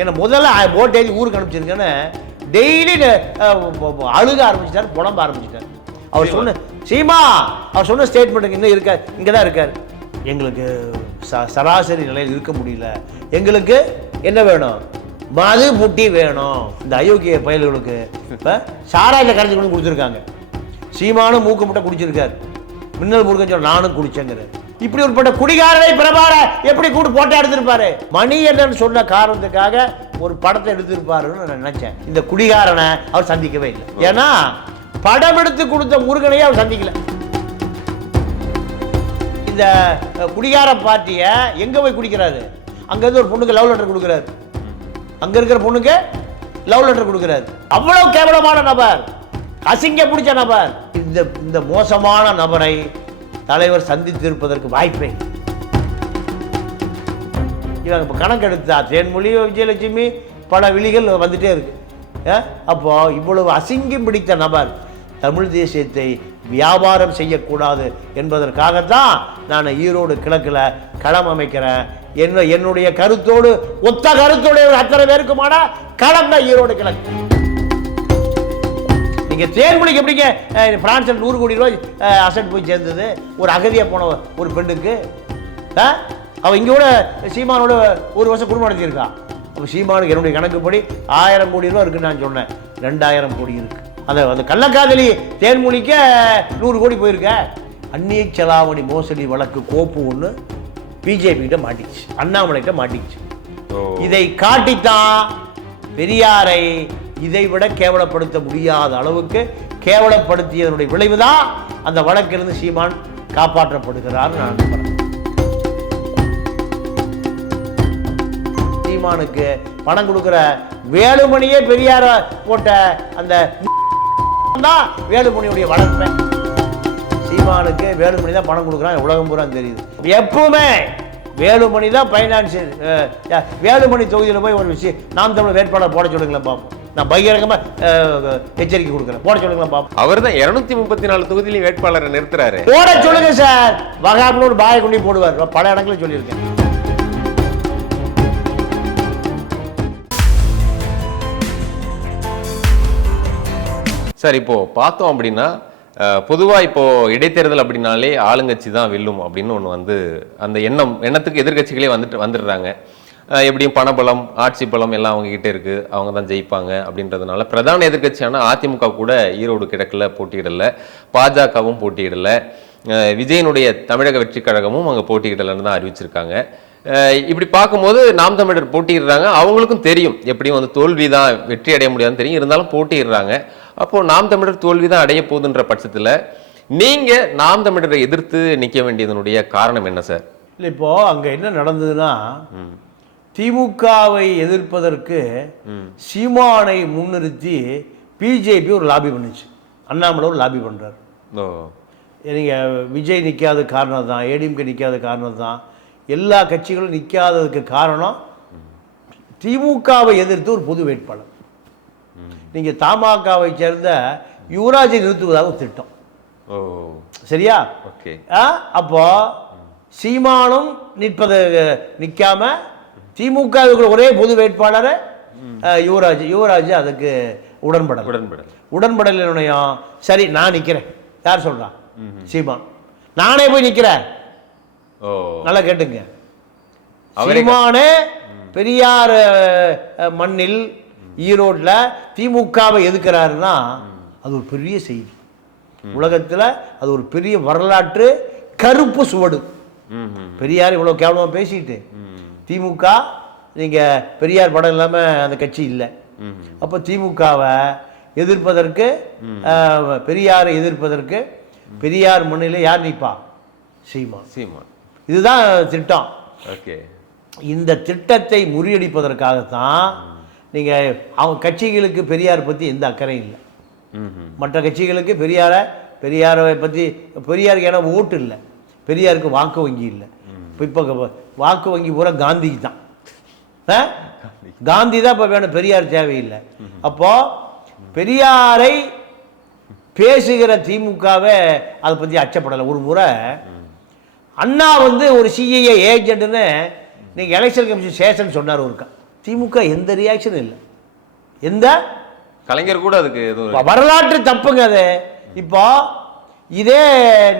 என்னை முதல்ல போட் ஏறி ஊருக்கு அனுப்பிச்சிருக்கேன்னு டெய்லி அழுக ஆரம்பிச்சிட்டார், புலம்ப ஆரம்பிச்சிட்டார். அவர் சொன்ன அவர் சொன்ன ஸ்டேட்மெண்ட்டுக்கு இன்னும் இருக்கார், இங்கே தான் இருக்கார். எங்களுக்கு சராசரி நிலையில் இருக்க முடியல, எங்களுக்கு என்ன வேணும், மது புட்டி வேணும். இந்த அயோக்கிய பயல்களுக்கு இப்போ சாராயில் கரைச்சி கொண்டு கொடுத்துருக்காங்க. சீமானும் மூக்கு முட்டை குடிச்சிருக்காரு, மின்னல் முருகன் சொல்ல நானும் குடிச்சேங்கிறார். இப்படி ஒருப்பட்ட குடிகாரனை பிரபார எப்படி கூட்டு போட்டோ எடுத்திருப்பாரு. மணி என்னன்னு சொன்ன காரணத்துக்காக ஒரு படத்தை எடுத்திருப்பாருன்னு நான் நினைச்சேன். இந்த குடிகாரனை அவர் சந்திக்கவே இல்லை. ஏன்னா படம் எடுத்து கொடுத்த முருகனையே அவர் சந்திக்கல. இந்த குடிகார பார்ட்டியை எங்க போய் குடிக்கிறாரு, அங்க இருந்து ஒரு பொண்ணுக்கு லவ் லெட்டர் கொடுக்கிறாரு, அங்க இருக்கிற பொண்ணுக்கு லவ் லெட்டர் கொடுக்கிறாரு. அவ்வளவு கேவலமான நபர், அசிங்க பிடிச்ச நபர். இந்த மோசமான நபரை தலைவர் சந்தித்திருப்பதற்கு வாய்ப்பே. இவங்க இப்போ கணக்கெடுத்தா தேன்மொழி, விஜயலட்சுமி பல விழிகள் வந்துட்டே இருக்கு. அப்போ இவ்வளவு அசிங்கம் பிடித்த நபர் தமிழ் தேசியத்தை வியாபாரம் செய்யக்கூடாது என்பதற்காகத்தான் நான் ஈரோடு கிழக்கில் களம் அமைக்கிறேன். என்னுடைய கருத்தோடு ஒத்த கருத்தோடு அத்தனை பேருக்குமான களம் தான் ஈரோடு கிழக்கு. நீங்க தேன்மொழிக்கு எப்படிங்க பிரான்ஸ்ல 100 கோடி ரூபாய் அசட் போய் சேர்ந்தது ஒரு அகதியா போன ஒரு பெண்ணுக்கு? அவ இங்க கூட சீமானோட ஒரு வருஷம் குடும்பம் நடத்தியிருக்கா. அப்ப சீமானுக்கு என்னுடைய கணக்குப்படி 1000 கோடி ரூபாய் இருக்குன்னு நான் சொன்னேன். 2000 கோடி இருக்கு. அந்த கள்ளக்காதலி தேன்மொழிக்கு 100 கோடி போயிருக்க. அந்நிய செலாவணி மோசடி வழக்கு கோப்பு ஒன்று பிஜேபி கிட்ட மாட்டிச்சு, அண்ணாமலை கிட்ட மாட்டிச்சு. இதை காட்டித்தான் பெரியாரை இதை விட கேவலப்படுத்த முடியாத அளவுக்கு கேவலப்படுத்தியதனுடைய விளைவுதான் அந்த வழக்கிலிருந்து சீமான் காப்பாற்றப்படுகிறார். நான் நம்புறேன். சீமானுக்கு பணம் கொடுக்கிற வேலுமணியே பெரியார போட்ட அந்த வேலுமணியுடைய வளர்ப்பை. சீமானுக்கு வேலுமணி தான் பணம் கொடுக்குறான், உலகம் பூரா தெரியுது. எப்பவுமே வேலுமணி தான் பைனான்சியல். வேலுமணி தொகுதியில் போய் ஒரு விஷயம் நாம் தமிழ் வேட்பாளர் போட சொல்லுங்களேன் பாப்போம். நான் பகிரங்கமா எச்சரிக்கை கொடுக்குறேன், போட சொல்லுங்களேன் பாப்போம். அவர் தான் 234 தொகுதியிலும் வேட்பாளரை நிறுத்துறாரு. போட சொல்லுங்க சார். வகாப்ல ஒரு பாய கொண்டு போடுவார், பல இடங்களில் சொல்லியிருக்கேன். சார் இப்போ பார்த்தோம் அப்படின்னா பொதுவாக இப்போ இடைத்தேர்தல் அப்படின்னாலே ஆளுங்கட்சி தான் வெல்லும் அப்படின்னு ஒன்று வந்து அந்த எண்ணத்துக்கு எதிர்கட்சிகளே வந்துடுறாங்க. எப்படியும் பணபலம், ஆட்சி பலம் எல்லாம் அவங்க கிட்டே இருக்கு, அவங்க தான் ஜெயிப்பாங்க அப்படின்றதுனால பிரதான எதிர்கட்சியான அதிமுக கூட ஈரோடு கிழக்கில் போட்டியிடலை, பாஜகவும் போட்டியிடலை, விஜயனுடைய தமிழக வெற்றி கழகமும் அங்கே போட்டியிடலைன்னு தான் அறிவிச்சிருக்காங்க. இப்படி பார்க்கும்போது நாம் தமிழர் போட்டியிடுறாங்க. அவங்களுக்கும் தெரியும் எப்படியும் வந்து தோல்வி தான், வெற்றி அடைய முடியாதுன்னு தெரியும், இருந்தாலும் போட்டியிடுறாங்க. அப்போ நாம் தமிழர் தோல்வி தான் அடைய போகுதுன்ற பட்சத்தில் நீங்க நாம் தமிழரை எதிர்த்து நிற்க வேண்டியதனுடைய காரணம் என்ன சார்? இல்லை, இப்போ அங்க என்ன நடந்ததுன்னா திமுகவை எதிர்ப்பதற்கு சீமானை முன்னிறுத்தி பிஜேபி ஒரு லாபி பண்ணுச்சு, அண்ணாமலை ஒரு லாபி பண்றாரு. நீங்க விஜய் நிற்காத காரணம் தான், ஏடிஎம்கே நிற்காத காரணம் தான், எல்லா கட்சிகளும் நிற்காததுக்கு காரணம் திமுகவை எதிர்த்து ஒரு பொது வேட்பாளர். நீங்க தமாகவை சேர்ந்த யுவராஜை நிறுத்துவதாக ஒரு திட்டம். சரியா? அப்போ சீமானும் நிற்காம திமுக ஒரே பொது வேட்பாளர் யுவராஜ் அதுக்கு உடன்படலையும். சரி, நான் நிக்கிறேன். யார் சொல்றான்? சீமான். நானே போய் நிக்கிறேன். நல்லா கேட்டுங்க. சீமானே பெரியார் மண்ணில் ஈரோட்ல திமுகவை எதுக்கிறாருன்னா அது ஒரு பெரிய செய்தி. உலகத்துல அது ஒரு பெரிய வரலாற்று கருப்பு சுவடு. பெரியார் இவ்வளவு கேவலமா பேசிட்டு திமுக நீங்க பெரியார் படம் இல்லாம அந்த கட்சி இல்லை. அப்ப திமுகவை எதிர்ப்பதற்கு, பெரியாரை எதிர்ப்பதற்கு பெரியார் மண்ணில யார் நிற்பா? சீமான். இதுதான் திட்டம். இந்த திட்டத்தை முறியடிப்பதற்காகத்தான் நீங்க அவங்க கட்சிகளுக்கு பெரியார் பத்தி எந்த அக்கறையும் இல்லை. மற்ற கட்சிகளுக்கு பெரியாரை பத்தி, பெரியாருக்கு ஏன்னா ஓட்டு இல்லை, பெரியாருக்கு வாக்கு வங்கி இல்லை. இப்போ வாக்கு வங்கி பூரா காந்திக்கு தான். காந்தி தான் இப்போ வேணும், பெரியார் தேவையில்லை. அப்போ பெரியாரை பேசுகிற திமுகவே அதை பற்றி அச்சப்படலை. ஒரு முறை அண்ணா வந்து ஒரு சிஐஏ ஏஜென்ட்னு நீங்கள் எலெக்ஷன் கமிஷன் சேஷன் சொன்னார் ஒருக்கா. திமுக எந்த ரியாக்ஷனும் இல்லை. எந்த கலைஞர் கூட அதுக்கு எதுவும் வரலாற்று தப்புங்க அது. இப்போ இதே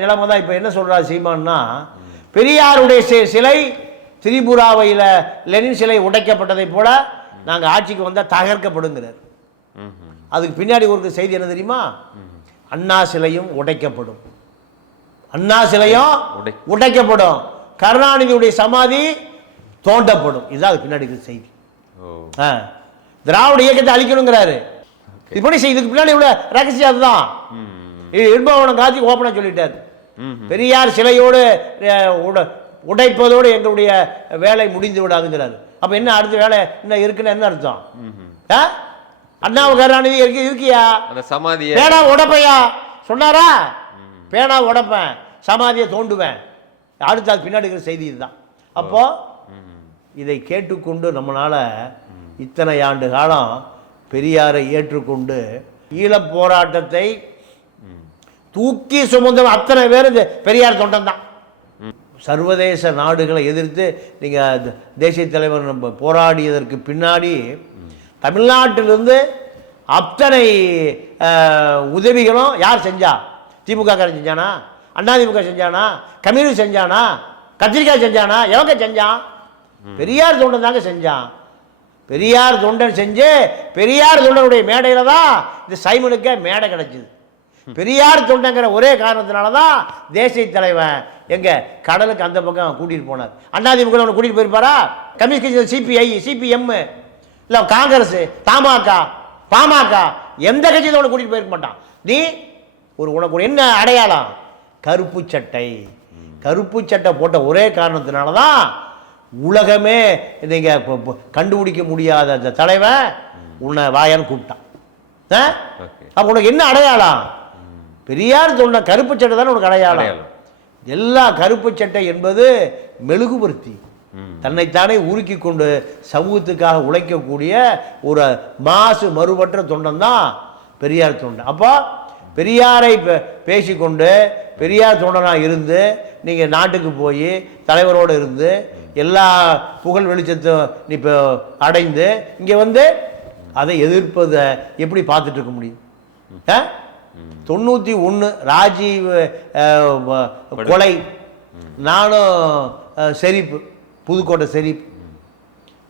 நிலைமை தான் இப்போ என்ன சொல்றாரு சீமான்னா, பெரியாருடைய சிலை திரிபுராவையில் லெனின் சிலை உடைக்கப்பட்டதை போல நாங்கள் ஆட்சிக்கு வந்தால் தகர்க்கப்படுங்கிறார். அதுக்கு பின்னாடி ஒரு செய்தி என்ன தெரியுமா? அண்ணா சிலையும் உடைக்கப்படும், அண்ணா சிலையும் உடைக்கப்படும், கருணாநிதியுடைய சமாதி தோண்டப்படும். இதுதான் அதுக்கு பின்னாடி செய்தி. திராவிட இயக்கத்தை அழிக்கணுங்கிறாரு. இப்படி இதுக்கு பின்னாடி உள்ள ரகசியம் அதுதான். இன்பவனம் காட்சி ஓப்பனா சொல்லிட்டாரு. பெரியார் சிலையோடு உடைப்பதோடு எங்களுடைய வேலை முடிந்து விடாதுங்கிறாரு. அப்ப என்ன அடுத்த வேலை என்ன இருக்குன்னு என்ன அர்த்தம்? அண்ணாவு கருணாநிதி இருக்கியா பேனா உடைப்பையா சொன்னாரா? பேனா உடைப்பேன், சமாதியை தோண்டுவேன். அடுத்த பின்னாடி இருக்கிற செய்தி இதுதான். அப்போ இதை கேட்டுக்கொண்டு நம்மளால இத்தனை ஆண்டு காலம் பெரியாரை ஏற்றுக்கொண்டு ஈழப் போராட்டத்தை தூக்கி சுமந்த அத்தனை பேர் இந்த பெரியார் தொண்டன் தான். சர்வதேச நாடுகளை எதிர்த்து நீங்கள் தேசிய தலைவர் நம்ம போராடியதற்கு பின்னாடி தமிழ்நாட்டிலிருந்து அத்தனை உதவிகளும் யார் செஞ்சா? திமுக காரன் செஞ்சானா? அதிமுக செஞ்சானா? கம்யூனிஸ்ட் செஞ்சானா? கத்திரிக்காய் செஞ்சானா? எவங்க செஞ்சான்? பெரியார் தொண்டன் தாங்க செஞ்சான். பெரியார் தொண்டன் செஞ்சு பெரியார் தொண்டனுடைய மேடையில தான் இந்த சைமனுக்கு மேடை கிடைச்சிது. பெரியார் தொண்டங்கிற ஒரே காரணத்தினால தான் தேசிய தலைவன் எங்க கடலுக்கு அந்த பக்கம் கூட்டிட்டு போனார். அதிமுக கூட்டிட்டு போயிருப்பாரா? கம்யூனிஸ்ட், சிபிஐ, சிபிஎம், இல்லை காங்கிரஸ், தமாக, பாமக எந்த கட்சியும் அவனை கூட்டிட்டு போயிருக்க மாட்டான். நீ உனக்கு என்ன அடையாளம்? கருப்பு சட்டை. கருப்பு சட்டை போட்ட ஒரே காரணத்தினால தான் உலகமே நீங்க கண்டுபிடிக்க முடியாத அந்த தலைவன் உன்னை வாயான்னு கூப்பிட்டான். அப்ப உனக்கு என்ன அடையாளம்? பெரியார் சொன்ன கருப்பு சட்டை தானே உனக்கு அடையாளம். எல்லா கருப்பு சட்டை என்பது மெழுகுபர்த்தி, தன்னைத்தானே உருக்கி கொண்டு சமூகத்துக்காக உழைக்கக்கூடிய ஒரு மாசு மறுபற்ற தொண்டன் தான் பெரியார் தொண்டன். அப்போ பெரியாரை பேசிக்கொண்டு பெரியார் தொண்டனாக இருந்து நீங்கள் நாட்டுக்கு போய் தலைவரோடு இருந்து எல்லா புகழ் வெளிச்சத்தையும் நீ இப்போ அடைந்து இங்கே வந்து அதை எதிர்ப்பதை எப்படி பார்த்துட்டு இருக்க முடியும்? 91 ராஜீவ் கொலை, நானும் செரிப்பு, புதுக்கோட்டை செரிப்பு,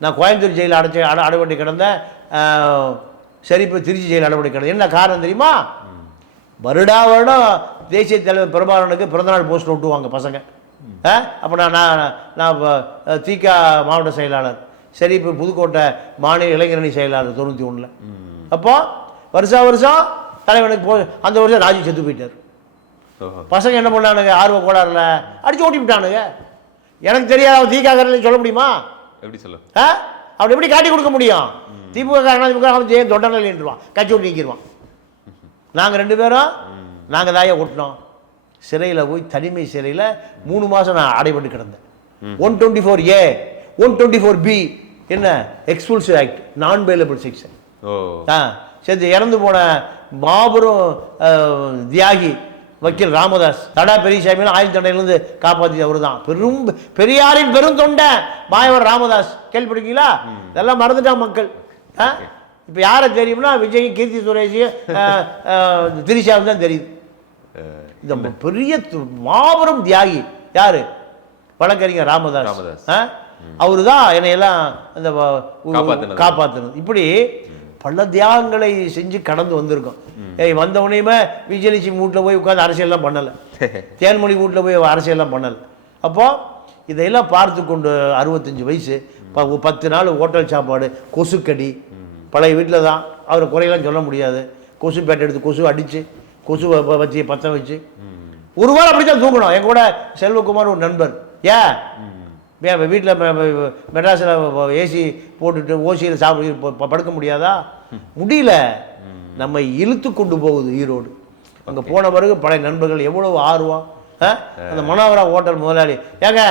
நான் கோயம்புத்தூர் ஜெயிலில் அடைபட்டு கிடந்தேன், செரிப்பு திருச்சி ஜெயில் அடைபட்டு கிடந்தேன். என்ன காரணம் தெரியுமா? வருடா வருடம் தேசிய தலைவர் பிரபாகரனுக்கு பிறந்தநாள் போஸ்ட் ஒட்டுவாங்க பசங்க. அப்போ நான் தீகா மாவட்ட செயலாளர், செரிப்பு புதுக்கோட்டை மாநில இளைஞரணி செயலாளர் 91. அப்போ வருஷம் தலைவனுக்கு அந்த வருஷம் ராஜீவ் செத்து போயிட்டார். பசங்க என்ன பண்ணானுங்க? ஆர்வ கோளாறுல அடிச்சு ஓட்டி விட்டானுங்க. எனக்கு தெரியாது, அவன் தீகாக்காரன் சொல்ல முடியுமா? எப்படி சொல்ல அவன் எப்படி காட்டி கொடுக்க முடியும்? திமுக அவன் ஜெயம் தொண்டனில் நின்றுவான், கட்சி ஓட்டி நீக்கிடுவான். நாங்கள் 2 பேரும் நாங்கள் தாயை ஓட்டினோம். சிறையில் போய் தனிமை சிறையில் 3 மாதம் நான் அடைபட்டு கிடந்தேன். 124A 124B என்ன எக்ஸ்புல்சிவ் ஆக்ட், நான் பெயிலபிள் செக்ஷன். சரி, இறந்து போன மாபெரும் தியாகி வக்கீல் ராமதாஸ், தடா பெரியசாமியில் ஆயுள் தண்டையிலிருந்து காப்பாற்றி அவர் தான் பெரியாரின் பெரும் தொண்டை மாயவர் ராமதாஸ். கேள்விப்பட்டிருக்கீங்களா? இதெல்லாம் மறந்துட்டான் மக்கள். இப்போ யாரை தெரியும்னா விஜய், கீர்த்தி சுரேஷ், திரிஷாவும் தான் தெரியுது. இந்த பெரிய மாபெரும் தியாகி யாரு? வழக்கறிஞர் ராமதாஸ். அவரு தான் என்னையெல்லாம் இந்த காப்பாற்றுனது. இப்படி பல தியாகங்களை செஞ்சு கடந்து வந்திருக்கோம். வந்தவனையுமே விஜயலட்சுமி வீட்டில் போய் உட்காந்து அரசியல்லாம் பண்ணலை, தேன்மொழி வீட்டில் போய் அரசியல்லாம் பண்ணலை. அப்போ இதையெல்லாம் பார்த்து கொண்டு 65 வயசு 10 நாள் ஹோட்டல் சாப்பாடு, கொசுக்கடி, பழைய வீட்டில் தான். அவரை குறையெல்லாம் சொல்ல முடியாது. கொசு பேட்டை எடுத்து கொசு அடித்து கொசு வச்சு பற்ற வச்சு ஒரு வாரம் அப்படி தான் தூங்கணும். என் கூட செல்வகுமார் ஒரு நண்பர். வீட்டில் மெட்ராஸில் ஏசி போட்டுட்டு ஓசியில் சாப்பிட படுக்க முடியாதா? முடியல. நம்ம இழுத்து கொண்டு போகுது ஈரோடு. அங்கே போன பிறகு பழைய நண்பர்கள் எவ்வளவு ஆர்வம். அந்த மனோகரா ஹோட்டல் முதலாளி, ஏங்க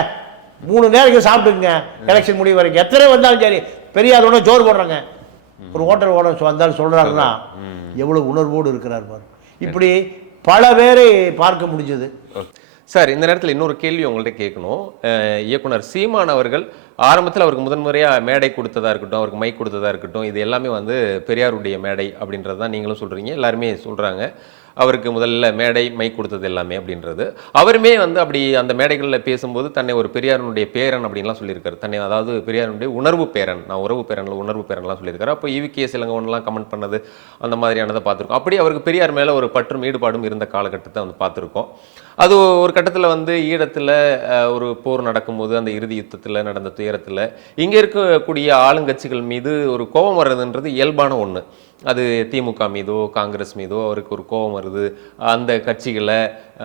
3 நேரம் சாப்பிட்டுங்க எலெக்ஷன் முடிவு வரைக்கும், எத்தனை வந்தாலும் சரி பெரியாரோட ஜோர் போடுறாங்க. ஒரு ஹோட்டல் வந்தாலும் சொல்கிறாங்கன்னா எவ்வளோ உணர்வோடு இருக்கிறார் பாரு. இப்படி பல பேரை பார்க்க முடிஞ்சது. சார், இந்த நேரத்தில் இன்னொரு கேள்வி உங்கள்கிட்ட கேட்கணும். இயக்குனர் சீமான் அவர்கள் ஆரம்பத்தில் அவருக்கு முதன்முறையாக மேடை கொடுத்ததா இருக்கட்டும், அவருக்கு மைக் கொடுத்ததா இருக்கட்டும், இது எல்லாமே வந்து பெரியாருடைய மேடை அப்படின்றது தான் நீங்களும் சொல்கிறீங்க, எல்லாருமே சொல்கிறாங்க. அவருக்கு முதல்ல மேடை மைக் கொடுத்தது எல்லாமே அப்படின்றது. அவருமே வந்து அப்படி அந்த மேடைகளில் பேசும்போது தன்னை ஒரு பெரியாருடைய பேரன் அப்படின்லாம் சொல்லியிருக்காரு. தன்னை அதாவது பெரியாருடைய உணர்வு பேரன், நான் உறவு பேரன்ல உணர்வு பேரன்லாம் சொல்லியிருக்காரு. அப்போ EVKS இளங்கோவன்லாம் கமெண்ட் பண்ணது அந்த மாதிரியானதை பார்த்துருக்கோம். அப்படி அவருக்கு பெரியார் மேலே ஒரு பற்றும் ஈடுபாடும் இருந்த காலகட்டத்தை வந்து பார்த்துருக்கோம். அது ஒரு கட்டத்தில் வந்து ஈழத்தில் ஒரு போர் நடக்கும்போது அந்த இறுதி யுத்தத்தில் நடந்த துயரத்தில் இங்கே இருக்கக்கூடிய ஆளுங்கட்சிகள் மீது ஒரு கோபம் வர்றதுன்றது இயல்பான ஒன்று. அது திமுக மீதோ காங்கிரஸ் மீதோ அவருக்கு ஒரு கோபம் வருது, அந்த கட்சிகளை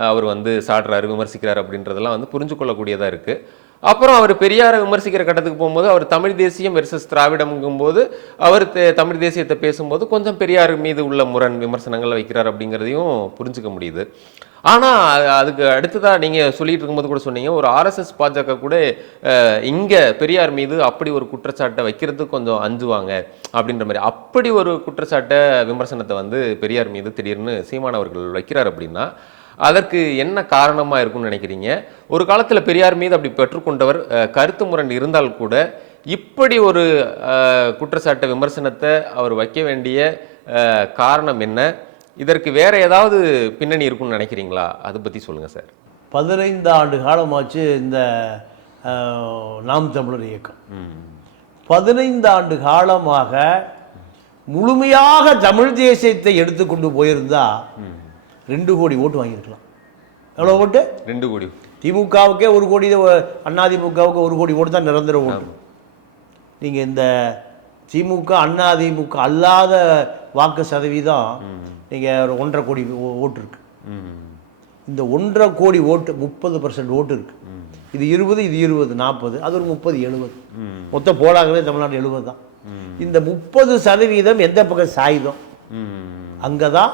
அவர் வந்து சாடுறாரு, விமர்சிக்கிறார் அப்படின்றதெல்லாம் வந்து புரிஞ்சு கொள்ளக்கூடியதாக இருக்குது. அப்புறம் அவர் பெரியாரை விமர்சிக்கிற கட்டத்துக்கு போகும்போது அவர் தமிழ் தேசியம் வெர்சஸ் திராவிடம்ங்கும்போது அவர் தமிழ் தேசியத்தை பேசும்போது கொஞ்சம் பெரியார் மீது உள்ள முரண் விமர்சனங்கள் வைக்கிறார் அப்படிங்கிறதையும் புரிஞ்சுக்க முடியுது. ஆனால் அதுக்கு அடுத்ததாக நீங்கள் சொல்லிட்டு இருக்கும்போது கூட சொன்னீங்க, ஒரு RSS பாஜக கூட இங்கே பெரியார் மீது அப்படி ஒரு குற்றச்சாட்டை வைக்கிறதுக்கு கொஞ்சம் அஞ்சுவாங்க அப்படின்ற மாதிரி. அப்படி ஒரு குற்றச்சாட்டை விமர்சனத்தை வந்து பெரியார் மீது திடீர்னு சீமான் அவர்கள் வைக்கிறார் அப்படின்னா அதற்கு என்ன காரணமாக இருக்கும்னு நினைக்கிறீங்க? ஒரு காலத்தில் பெரியார் மீது அப்படி பெற்றுக்கொண்டவர் கருத்து முரண் இருந்தால் கூட இப்படி ஒரு குற்றச்சாட்டு விமர்சனத்தை அவர் வைக்க வேண்டிய காரணம் என்ன? இதற்கு வேற ஏதாவது பின்னணி இருக்கும்னு நினைக்கிறீங்களா? அதை பற்றி சொல்லுங்கள் சார். 15 ஆண்டு காலமாச்சு இந்த நாம் தமிழர் இயக்கம். 15 ஆண்டு காலமாக முழுமையாக தமிழ் தேசியத்தை எடுத்துக்கொண்டு போயிருந்தா 2 கோடி ஓட்டு வாங்கியிருக்கலாம். எவ்வளோ ஓட்டு? 2 கோடி. திமுகவுக்கே 1 கோடி, அதிமுகவுக்கு 1 கோடி ஓட்டு தான் நிரந்தர ஓட்டு. நீங்கள் இந்த திமுக அதிமுக அல்லாத வாக்கு சதவீதம் நீங்கள் 1.5 கோடி ஓட்டு இருக்கு. இந்த 1.5 கோடி ஓட்டு 30% ஓட்டு இருக்கு. இது 20, இது 20, 40, அது ஒரு 30, 70. மொத்தம் போலாங்களே தமிழ்நாடு 70 தான். இந்த 30% எந்த பக்கம் சாயுதம் அங்கே தான்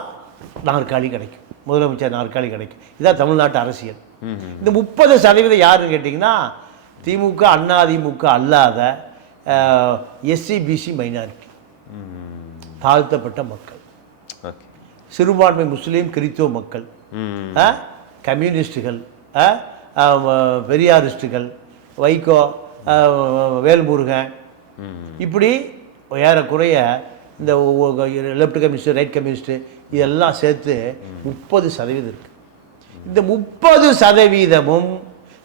நாற்காலி கிடைக்கும், முதலமைச்சர் நாற்காலி கிடைக்கும். இதான் தமிழ்நாட்டு அரசியல். இந்த 30% யாருன்னு கேட்டிங்கன்னா திமுக அதிமுக அல்லாத SC BC மைனாரிட்டி, தாழ்த்தப்பட்ட மக்கள், சிறுபான்மை முஸ்லீம் கிறிஸ்துவ மக்கள், கம்யூனிஸ்டுகள், பெரியாரிஸ்டுகள், வைகோ, வேல்முருகன், இப்படி ஏறக்குறைய இந்த லெஃப்ட் கம்யூனிஸ்ட் ரைட் கம்யூனிஸ்ட் இதெல்லாம் சேர்த்து 30% இருக்கு. இந்த 30%ம்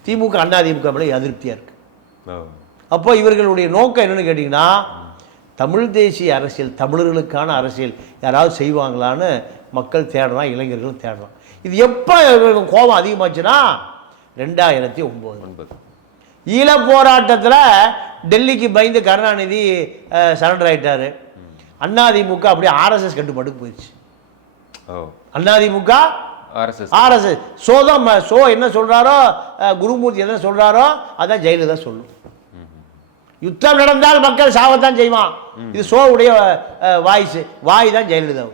திமுக அதிமுக மேலே அதிருப்தியாக இருக்கு. அப்போ இவர்களுடைய நோக்கம் என்னன்னு கேட்டிங்கன்னா தமிழ் தேசிய அரசியல், தமிழர்களுக்கான அரசியல் யாராவது செய்வாங்களான்னு மக்கள் தேடுறான், இளைஞர்களும் தேடுறான். இது எப்போ கோபம் அதிகமாச்சுன்னா 2009 ஈழ போராட்டத்தில் டெல்லிக்கு பயந்து கருணாநிதி சரண்டர் ஆகிட்டார். அதிமுக அப்படியே RSS கட்டுப்பாட்டுக்கு போயிடுச்சு. அதிமுக RSS ஷோ என்ன சொல்கிறாரோ, குருமூர்த்தி என்ன சொல்கிறாரோ அதான் ஜெயலலிதா சொல்லும். யுத்தம் நடந்தால் மக்கள் சாவத்தான் செய்வான். இது ஷோவுடைய வாய் தான் ஜெயலலிதா.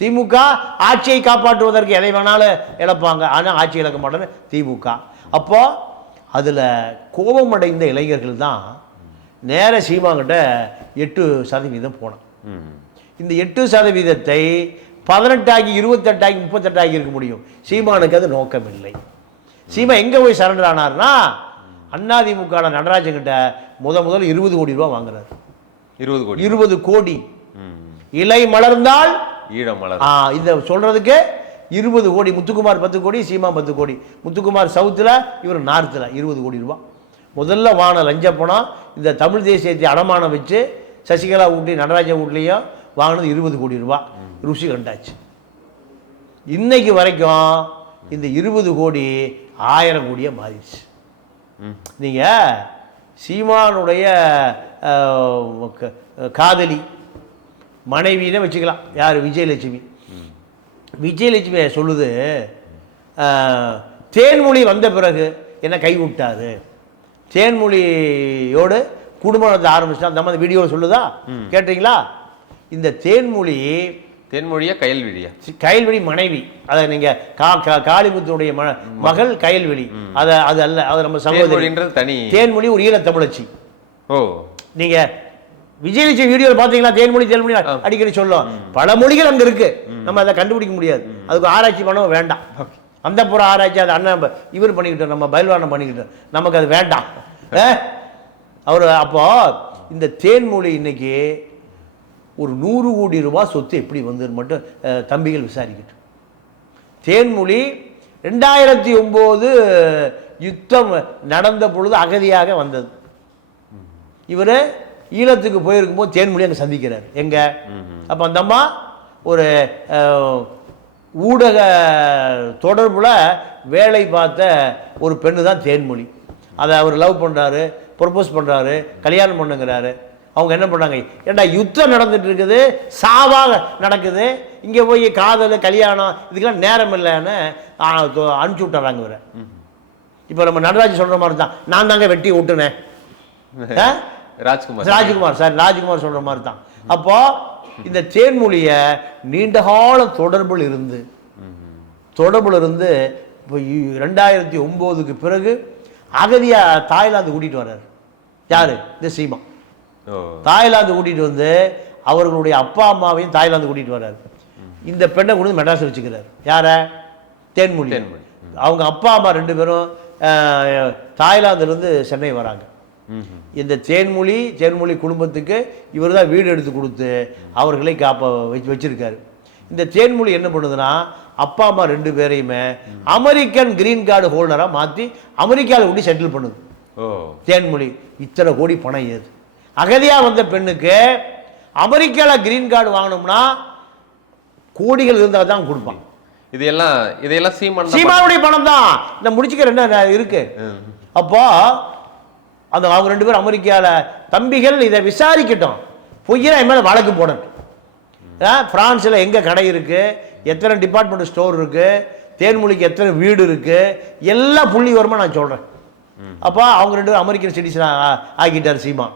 திமுக ஆட்சியை காப்பாற்றுவதற்கு எதை வேணாலும் இழப்பாங்க, ஆனால் ஆட்சி இழக்க மாட்டேன்னு திமுக. அப்போ அதில் கோபமடைந்த இளைஞர்கள் தான் நேர சீமாங்கிட்ட 8% போனான். இந்த 8%ஐ 18 ஆகி 28 ஆகி 38 ஆகி இருக்க முடியும். சீமானுக்கு அது நோக்கம் இல்லை. சீமா எங்கே போய் சரண்டர் ஆனார்னா அதிமுக நடராஜன் கிட்ட முதல்ல 20 கோடி ரூபா வாங்குறாரு. 20 கோடி. இலை மலர்ந்தால் ஈழம் மலர். இதை சொல்றதுக்கு 20 கோடி. முத்துக்குமார் 10 கோடி, சீமா 10 கோடி. முத்துக்குமார் சவுத்தில், இவர் நார்த்தில் 20 கோடி ரூபா முதல்ல வான லஞ்ச பணம். இந்த தமிழ் தேசியத்தை அடமானம் வச்சு சசிகலா வீட்லையும் நடராஜன் வீட்லையும் வாங்கினது 20 கோடி ரூபா. ருசி கண்டாச்சு. இன்னைக்கு வரைக்கும் இந்த 20 கோடி 1000 கோடியாக மாறிடுச்சு. நீங்கள் சீமானுடைய காதலி மனைவின்னு வச்சுக்கலாம், யார்? விஜயலட்சுமி. விஜயலட்சுமி சொல்லுது, தேன்மொழி வந்த பிறகு என்ன கைவிட்டாரு, தேன்மொழியோடு குடும்பத்தை ஆரம்பிச்சா அந்த மாதிரி வீடியோவில் சொல்லுதா, கேட்டீங்களா? இந்த தேன்மொழியா கயல்விழி மனைவி, அதை நீங்கள் காளிமுத்துடைய மகள் கயல்விழி, அது அல்ல, அது நம்ம சகோதரி தனி. தேன்மொழி ஒரு ஈழத்தமிழச்சி. நீங்கள் விஜயலட்சுமி வீடியோவில் பார்த்தீங்களா? தேன்மொழி அடிக்கடி சொல்லும். பல மொழிகள் அங்கே இருக்கு, நம்ம அதை கண்டுபிடிக்க முடியாது. அதுக்கு ஆராய்ச்சி பண்ணவும் வேண்டாம். அந்த புற ஆராய்ச்சி அது அண்ணன் இவர் பண்ணிக்கிட்டோம், நம்ம பயில்வானம் பண்ணிக்கிட்டோம், நமக்கு அது வேண்டாம். அவர் அப்போ இந்த தேன்மொழி இன்னைக்கு ஒரு 100 கோடி ரூபாய் சொத்து எப்படி வந்ததுன்னு மட்டும் தம்பிகள் விசாரிக்கட்டும். தேன்மொழி 2009 யுத்தம் நடந்த பொழுது அகதியாக வந்தது. இவர் ஈழத்துக்கு போயிருக்கும்போது தேன்மொழி அங்கே சந்திக்கிறார். எங்க அப்போ அந்த அம்மா ஒரு ஊடக தொடர்புல வேலை பார்த்த ஒரு பெண்ணு தான் தேன்மொழி. அதை அவர் லவ் பண்ணுறாரு, ப்ரொப்போஸ் பண்ணுறாரு, கல்யாணம் பண்ணுங்கிறாரு. அவங்க என்ன பண்ணாங்க, ஏண்டா யுத்தம் நடந்துட்டு இருக்குது, சாவாக நடக்குது, இங்கே போய் காதல் கல்யாணம் இதுக்கெல்லாம் நேரம் இல்லைன்னு அனுப்பிச்சி விட்டுறாங்க இவரை. இப்போ நம்ம நடராஜ் சொல்கிற மாதிரி தான், நான் தாங்க வெட்டி விட்டுனேன். ராஜ்குமார் சார், ராஜ்குமார் சொல்கிற மாதிரி தான். அப்போ இந்த தேன்மொழியை நீண்டகால தொடர்பில் இருந்து இப்போ 2009க்கு பிறகு அகதியா தாய்லாந்து கூட்டிட்டு வர்றாரு. யாரு? இந்த சீமா. தாய்லாந்து கூட்டிட்டு வந்து அவர்களுடைய அப்பா அம்மாவையும் தாய்லாந்து கூட்டிட்டு வர்றாரு. இந்த பெண்ணை கொண்டு வந்து மெட்ராஸ் வச்சுக்கிறார். யார? தேன்மொழி. அவங்க அப்பா அம்மா 2 பேரும் தாய்லாந்துலேருந்து சென்னை வராங்க. இந்த தேன்மொழி குடும்பத்துக்கு இவர் தான் வீடு எடுத்து கொடுத்து அவர்களை வச்சிருக்காரு. இந்த தேன்மொழி என்ன பண்ணுதுன்னா, அப்பா அம்மா 2 பேரையுமே அமெரிக்கன் கிரீன் கார்டு ஹோல்டராக மாற்றி அமெரிக்காவில் கொண்டு செட்டில் பண்ணுது. தேன்மொழி இத்தனை கோடி பணம் ஏது. அகதியாக வந்த பெண்ணுக்கு அமெரிக்காவில் கிரீன் கார்டு வாங்கணும்னா கோடிகள் இருந்தால் தான் கொடுப்பாங்க. இதெல்லாம் சீமானுடைய பணம் தான். இந்த முடிச்சுக்க என்ன இருக்கு. அப்போ அந்த அவங்க 2 பேரும் அமெரிக்காவில் தம்பிகள் இதை விசாரிக்கட்டும், பொய்யா என் மேலே வழக்கு போடணும். பிரான்ஸில் எங்கே கடை இருக்குது, எத்தனை டிபார்ட்மெண்ட் ஸ்டோர் இருக்குது, தேன்மொழிக்கு எத்தனை வீடு இருக்குது, எல்லாம் புள்ளி வருமா நான் சொல்கிறேன். அப்போ அவங்க 2 பேரும் அமெரிக்கன் சிட்டிசன் ஆக்கிட்டார் சீமா.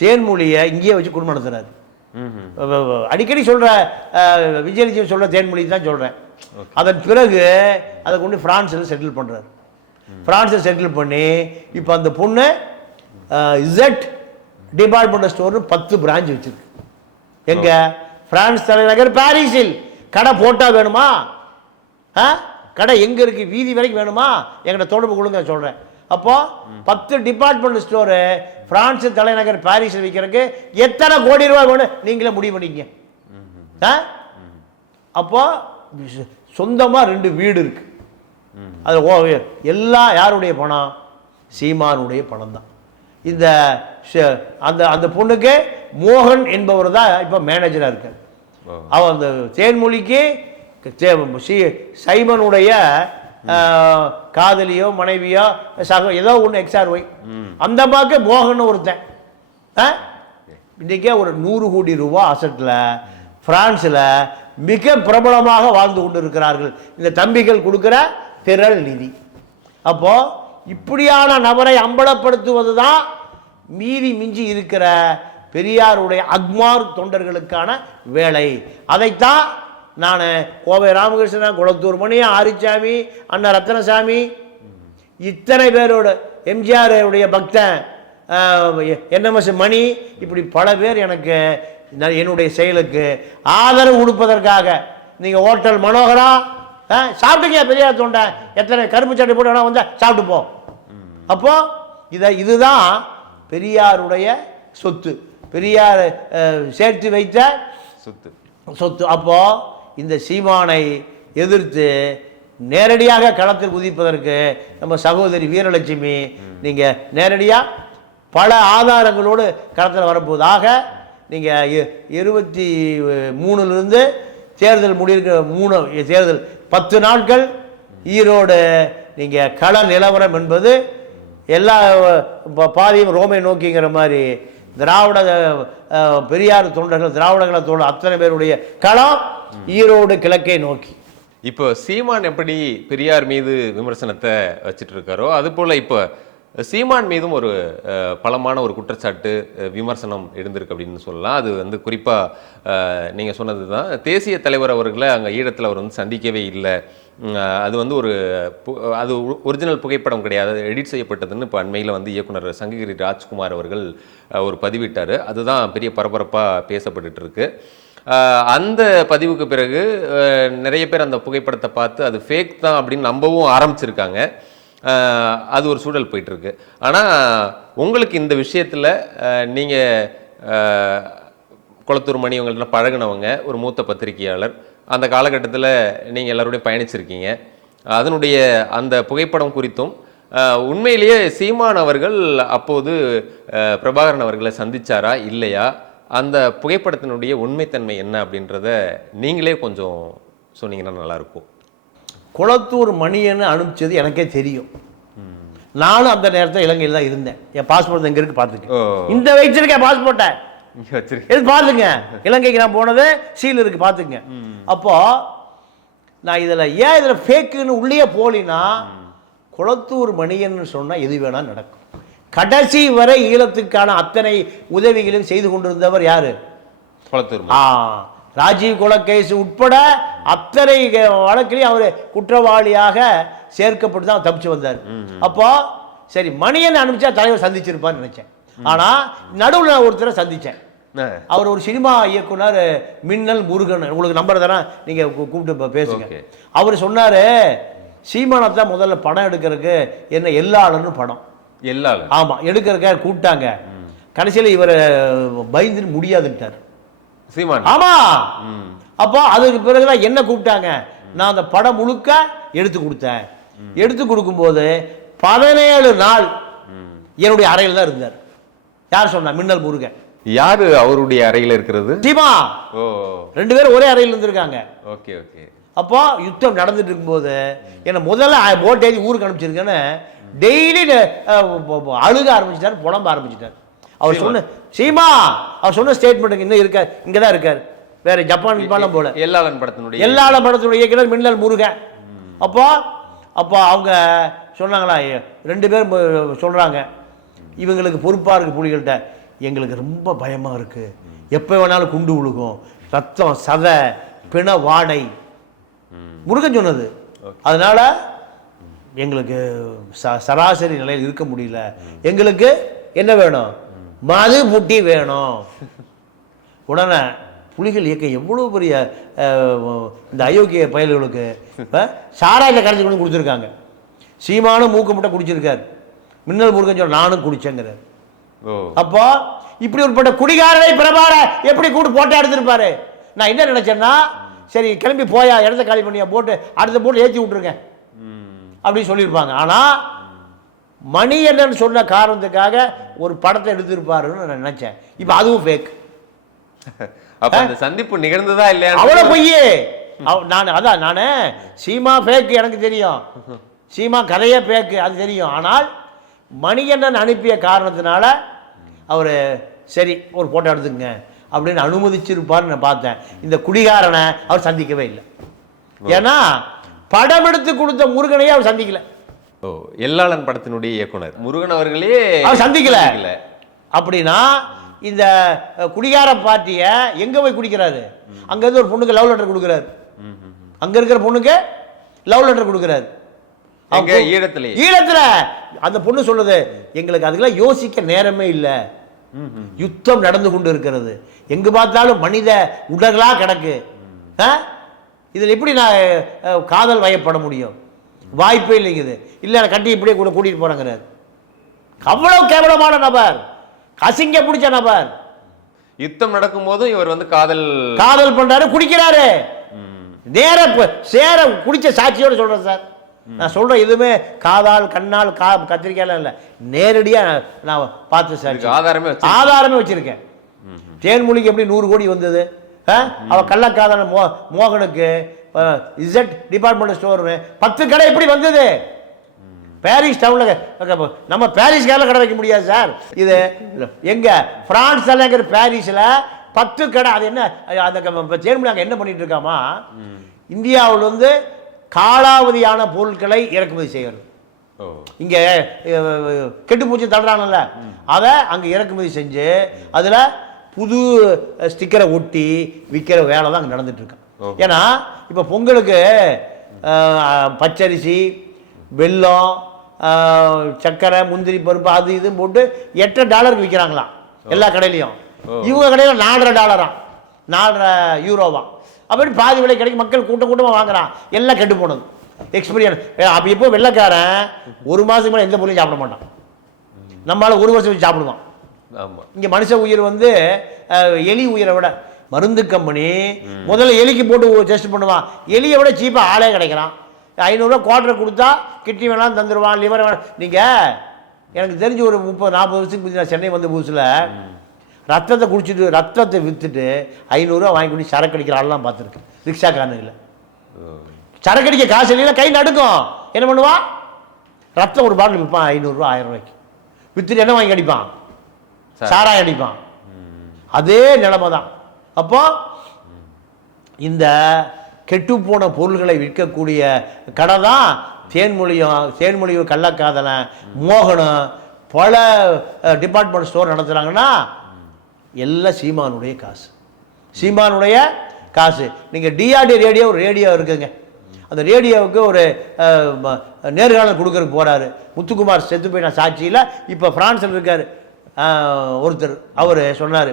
தேன்மொழியை இங்கேயே வச்சு குடும்பம் நடத்துறாரு. அடிக்கடி சொல்கிற விஜயலட்சுமி சொல்கிற தேன்மொழி தான் சொல்கிறேன். அதன் பிறகு அதை கொண்டு பிரான்ஸில் செட்டில் பண்ணுறாரு. பிரான்ஸில் செட்டில் பண்ணி இப்போ அந்த பொண்ணு இசட் டிபார்ட்மெண்ட் ஸ்டோர்னு 10 பிரான்ச் வச்சிருக்கு. எங்க? பிரான்ஸ் தலைநகர் பாரிஸில். கடை போட்டா வேணுமா? கடை எங்க இருக்கு, வீதி வரைக்கும் வேணுமா, எங்கிட்ட தொடர்பு கொடுங்க சொல்றேன். அப்போ 10 டிபார்ட்மெண்ட் ஸ்டோரு பிரான்ஸ் தலைநகர் பாரிஸில் விற்கிறதுக்கு எத்தனை கோடி ரூபாய் வேணும் நீங்களே முடிவு பண்ணிக்க. அப்போ சொந்தமா 2 வீடு இருக்கு. அது எல்லாம் யாருடைய பணம்? சீமானுடைய பணம் தான். இந்த அந்த பொண்ணுக்கு மோகன் என்பவர் தான் இப்போ மேனேஜராக இருக்கார். அவன் அந்த தேன்மொழிக்கு சைமனுடைய காதலியோ மனைவியோ ஏதோ ஒன்று XRY அந்த அம்மாவுக்கு மோகன் ஒருத்தன். இன்றைக்கே ஒரு 100 கோடி ரூபாய் அசட்டில் பிரான்ஸில் மிக பிரபலமாக வாழ்ந்து கொண்டு இருக்கிறார்கள் இந்த தம்பிகள் கொடுக்குற திரள் நிதி. அப்போ இப்படியான நபரை அம்பலப்படுத்துவது தான் மீறி மிஞ்சி இருக்கிற பெரியாருடைய அக்மார் தொண்டர்களுக்கான வேலை. அதைத்தான் நான் கோவை ராமகிருஷ்ணன், குளத்தூர் மணி, ஆரிச்சாமி, அண்ணா ரத்னசாமி, இத்தனை பேரோட எம்ஜிஆர் உடைய பக்தன் NMS மணி, இப்படி பல பேர் எனக்கு என்னுடைய செயலுக்கு ஆதரவு கொடுப்பதற்காக. நீங்கள் ஹோட்டல் மனோகரா சாப்பிட்டுங்க, பெரியார் தொண்டை எத்தனை கருப்பு சட்டை போட்டு வேணா வந்தால் சாப்பிட்டு போ. அப்போ இதுதான் பெரியாருடைய சொத்து, பெரியார் சேர்த்து வைத்த சொத்து. அப்போ இந்த சீமானை எதிர்த்து நேரடியாக களத்தில் குதிப்பதற்கு நம்ம சகோதரி வீரலட்சுமி நீங்கள் நேரடியாக பல ஆதாரங்களோடு களத்தில் வரப்போவதாக. நீங்கள் 23 தேர்தல் முடியிருக்கிற 3 தேர்தல் 10 நாட்கள் ஈரோடு நீங்கள் கள நிலவரம் என்பது எல்லா பாதியும் ரோமை நோக்கிங்கிற மாதிரி திராவிட பெரியார் தொண்டர்கள் திராவிடங்கள தோழர் அத்தனை பேருடைய களம் ஈரோடு கிழக்கை நோக்கி. இப்போ சீமான் எப்படி பெரியார் மீது விமர்சனத்தை வச்சுட்டு இருக்காரோ அது போல இப்போ சீமான் மீதும் ஒரு பலமான ஒரு குற்றச்சாட்டு விமர்சனம் இருந்திருக்கு அப்படின்னு சொல்லலாம். அது குறிப்பாக நீங்கள் சொன்னது தான், தேசிய தலைவர் அவர்களை அங்கே ஈழத்தில் அவர் சந்திக்கவே இல்லை, அது ஒரு அது ஒரிஜினல் புகைப்படம் கிடையாது, எடிட் செய்யப்பட்டதுன்னு இப்போ அண்மையில் இயக்குனர் சங்ககிரி ராஜ்குமார் அவர்கள் ஒரு பதிவிட்டார். அதுதான் பெரிய பரபரப்பாக பேசப்பட்டு இருக்கு. அந்த பதிவுக்கு பிறகு நிறைய பேர் அந்த புகைப்படத்தை பார்த்து அது ஃபேக் தான் அப்படின்னு நம்பவும் ஆரம்பிச்சிருக்காங்க. அது ஒரு சூழல் போயிட்டுருக்கு. ஆனால் உங்களுக்கு இந்த விஷயத்தில் நீங்கள் குளத்தூர் மணி உங்கள்ட்ட பழகினவங்க, ஒரு மூத்த பத்திரிகையாளர், அந்த காலகட்டத்தில் நீங்கள் எல்லாரோடையும் பயணிச்சிருக்கீங்க. அதனுடைய அந்த புகைப்படம் குறித்தும் உண்மையிலேயே சீமான் அவர்கள் அப்போது பிரபாகரன் அவர்களை சந்திச்சாரா இல்லையா, அந்த புகைப்படத்தினுடைய உண்மைத்தன்மை என்ன அப்படின்றத நீங்களே கொஞ்சம் சொன்னீங்கன்னா நல்லாயிருக்கும். குளத்தூர் மணியன்னு அனுப்பிச்சது எனக்கே தெரியும். நானும் அந்த நேரத்தில் இலங்கையில் தான் இருந்தேன். என் பாஸ்போர்ட் எங்கே இருக்கு பார்த்துக்க, இந்த வச்சிருக்கேன் பாஸ்போர்ட்டை எது பார்த்துங்க. இலங்கைக்கு நான் போனது சீல் இருக்கு பார்த்துங்க. அப்போ நான் இதில் ஃபேக்குன்னு உள்ளே போலினா குளத்தூர் மணியன்னு சொன்னால் எது வேணால் நடக்கும். கடைசி வரை ஈழத்துக்கான அத்தனை உதவிகளையும் செய்து கொண்டிருந்தவர் யாரு? குளத்தூர். ராஜீவ் கொலை கேஸ் உட்பட அத்தனை வழக்கிலையும் அவர் குற்றவாளியாக சேர்க்கப்பட்டு தான் தப்பிச்சு வந்தார். அப்போ சரி மணியன் அனுப்பிச்சா தலைவர் சந்திச்சிருப்பான்னு நினைச்சேன். ஆனா நடுவில் நான் ஒருத்தரை சந்திச்சேன். அவர் ஒரு சினிமா இயக்குனர் மின்னல் முருகன், உங்களுக்கு நம்பர் தரேன், நீங்க கூப்பிட்டு பேசுங்க. அவர் சொன்னாரு சீமானத்தான் முதல்ல படம் எடுக்கிறதுக்கு என்ன எல்லாளர்னு படம் எல்லாளர், ஆமா எடுக்கிறதுக்காக கூப்பிட்டாங்க. கடைசியில் இவர் பயந்து முடியாதுட்டார் சீமான். ஆமா. அப்போ அதுக்கு பிறகுதான் என்ன கூப்பிட்டாங்க, நான் அந்த படம் முழுக்க எடுத்து கொடுத்தேன். எடுத்து கொடுக்கும்போது 17 நாள் என்னுடைய அறையில் தான் இருந்தார். யார் சொன்னா? மின்னல் முருகன். யாரு அவருடைய அறையில் இருக்கிறது? சீமா. ஓ, 2 பேரும் ஒரே அறையில் இருந்திருக்காங்க. Okay okay. அப்போ யுத்தம் நடந்துட்டு இருக்கும்போது என்ன முதல்ல போட் ஏறி ஊருக்கு அனுப்பிச்சிருக்கேன்னு டெய்லி அழுக ஆரம்பிச்சிட்டார், புலம்ப ஆரம்பிச்சிட்டார். அவர் சொன்ன சீமா அவர் சொன்ன ஸ்டேட்மெண்ட் இன்னும் இருக்கார், இங்கே தான் இருக்கார், வேற ஜப்பான் படம் போல. எல்லாளன் படத்தினுடைய இயக்குனர் மின்னல் முருகன். அப்போ அவங்க சொன்னாங்களா, 2 பேரும் சொல்றாங்க இவங்களுக்கு பொறுப்பாக இருக்கு புலிகள்கிட்ட, எங்களுக்கு ரொம்ப பயமாக இருக்குது, எப்போ வேணாலும் குண்டு விழுகும், ரத்தம் சதை பிண வாடை. முருகன் சொன்னது. அதனால எங்களுக்கு சராசரி நிலையில் இருக்க முடியல, எங்களுக்கு என்ன வேணும், மது புட்டி வேணும். உடனே புலிகள் இயக்கம் எவ்வளோ பெரிய இந்த அயோக்கிய பயல்களுக்கு சாராயில் கரைச்சி கொண்டு கொடுத்துருக்காங்க. சீமானும் மூக்க முட்டை குடிச்சிருக்காரு, மின்னல் முருகன் சொல்ல நானும் குடிச்சேங்கிறார். அப்போ இப்படி ஒருப்பட்ட குடிகாரனை பிரபார எப்படி கூட்டு போட்டோ எடுத்திருப்பாரு. நான் என்ன நினைச்சேன்னா, சரி கிளம்பி போயா, இடத்த காலி பண்ணியா, போட்டு அடுத்த போட்டு ஏற்றி விட்டுருக்கேன் அப்படின்னு சொல்லியிருப்பாங்க. ஆனால் மணி என்னன்னு சொன்ன காரணத்துக்காக ஒரு படத்தை எடுத்திருப்பாருன்னு நான் நினைச்சேன். இப்போ அதுவும் ஃபேக். அப்ப அந்த சந்திப்பு நிகழ்ந்ததா இல்லையா? அவ்வளோ பொய்யே. நான் சீமா ஃபேக் எனக்கு தெரியும், சீமா கதையே ஃபேக்கு அது தெரியும். ஆனால் மணிகண்டன் அனுப்பிய காரணத்தினால அவர் சரி ஒரு போட்டோ எடுத்துங்க அப்படின்னு அனுமதிச்சிருப்பார்னு நான் பார்த்தேன். இந்த குடிகாரனை அவர் சந்திக்கவே இல்லை. ஏன்னா படம் எடுத்து கொடுத்த முருகனையே அவர் சந்திக்கல. ஓ, எல்லாளன் படத்தினுடைய இயக்குனர் முருகன் அவர்களே அவர் சந்திக்கல. அப்படின்னா இந்த குடிகார பார்ட்டியை எங்க போய் குடிக்கிறாரு? அங்க இருந்து ஒரு பொண்ணுக்கு லவ் லெட்டர் கொடுக்குறாரு, அங்க இருக்கிற பொண்ணுக்கு லவ் லெட்டர் கொடுக்குறாரு. ஈழத்துல அந்த பொண்ணு சொல்லுது, எங்களுக்கு அதுக்கெல்லாம் யோசிக்க நேரமே இல்லை, யுத்தம் நடந்து கொண்டு இருக்கிறது, எங்கு பார்த்தாலும் மனித உடலா கிடக்கு, இதில் எப்படி நான் காதல் வயப்பட முடியும், வாய்ப்பே இல்லைங்குது. இல்லை நான் கட்டி இப்படியே கூட கூட்டிட்டு போறேங்கிறார். அவ்வளவு கேவலமான நபர், அசிங்க பிடிச்ச நபர். யுத்தம் நடக்கும் போதும் இவர் வந்து காதல் பண்றாரு, குடிக்கிறாரு. நேர சேர குடிச்ச சாட்சியோட சொல்றேன் சார். நான் சொல்றேன் எதுவுமே காதால் கண்ணால் கத்திரிக்காயெல்லாம் இல்லை, நேரடியா நான் பார்த்து சார் ஆதாரமே வச்சிருக்கேன். தேன்மொழிக்கு எப்படி 100 கோடி வந்தது? அவ கள்ளக்காதல மோகனுக்கு இசட் டிபார்ட்மெண்ட் ஸ்டோர் 10 கடை எப்படி வந்தது? பாரிஸ் டவுன்ல நம்ம பாரிஸ் கடை வைக்க முடியாது சார். இது எங்க பிரான்ஸ் எல்லாம் பாரிஸ்ல 10 கடை. அது என்ன அந்த தேன்மொழி அங்க என்ன பண்ணிட்டு இருக்காமா, இந்தியாவில் வந்து காலாவதியான பொருட்களை இறக்குமதி செய்யறது. இங்க கெட்டு பூச்சி தள்ளுறாங்கல்ல, அதை அங்க இறக்குமதி செஞ்சு அதுல புது ஸ்டிக்கரை ஒட்டி விற்கிற வேலை தான் அங்கே நடந்துட்டு இருக்கு. ஏன்னா இப்போ பொங்கலுக்கு பச்சரிசி, வெல்லம், சர்க்கரை, முந்திரி பருப்பு அது இதுன்னு போட்டு $8 விற்கிறாங்களாம் எல்லா கடையிலையும். இவங்க கடையில் $4.5 $4 யூரோவா. அப்படி பாதி விலை கிடைக்கும், மக்கள் கூட்டமாக வாங்குறான். எல்லாம் கெட்டு போனது. எக்ஸ்பீரியன்ஸ். அப்போ இப்போ வெள்ளைக்காரன் ஒரு மாதத்துக்கு மேலே எந்த பொருளையும் சாப்பிட மாட்டான், நம்மளால் ஒரு வருஷம் வச்சு சாப்பிடுவான். ஆமாம். இங்கே மனுஷ உயிர் வந்து எலி உயிரை விட மருந்து கம்பெனி முதல்ல எலிக்கு போட்டு டெஸ்ட் பண்ணுவான். எலியை விட சீப்பாக ஆளே கிடைக்கிறான். 500 குவார்டரை கொடுத்தா கிட்னி வேணாலும் தந்துடுவான், லிவர் வேணாம். நீங்கள் எனக்கு தெரிஞ்சு ஒரு 30-40 வருஷத்துக்கு முந்தைய சென்னை வந்த புதுசில் ரத்தத்தை குடிச்சிட்டு ரத்தத்தை விற்றுட்டு 500 வாங்கி கொண்டு சரக்கு அடிக்கிற ஆள்லாம் பார்த்துருக்கேன். ரிக்ஷா காரனுங்கள சரக்கு அடிக்க காசு இல்லைன்னா கை நடுக்கும். என்ன பண்ணுவான்? ரத்தம் ஒரு பாட்டில் விற்பான் 500 1000 ரூபாய்க்கு. விற்றுட்டு என்ன வாங்கி அடிப்பான்? சாராயம் அடிப்பான். அதே நிலைமை தான். அப்போ இந்த கெட்டுப்போன பொருள்களை விற்கக்கூடிய கடை தான் தேன்மொழியும் கள்ளக்காதலன் மோகனம் பல டிபார்ட்மெண்ட் ஸ்டோர் நடத்துகிறாங்கன்னா எல்லாம் சீமானுடைய காசு, சீமானுடைய காசு. நீங்கள் டிஆர்டி ரேடியோ இருக்குங்க, அந்த ரேடியோவுக்கு ஒரு நேர்காணல் கொடுக்கறதுக்கு போகிறாரு முத்துக்குமார் செத்து போய் நான் சாட்சியில். இப்போ ஃப்ரான்ஸில் இருக்கார் ஒருத்தர், அவர் சொன்னார்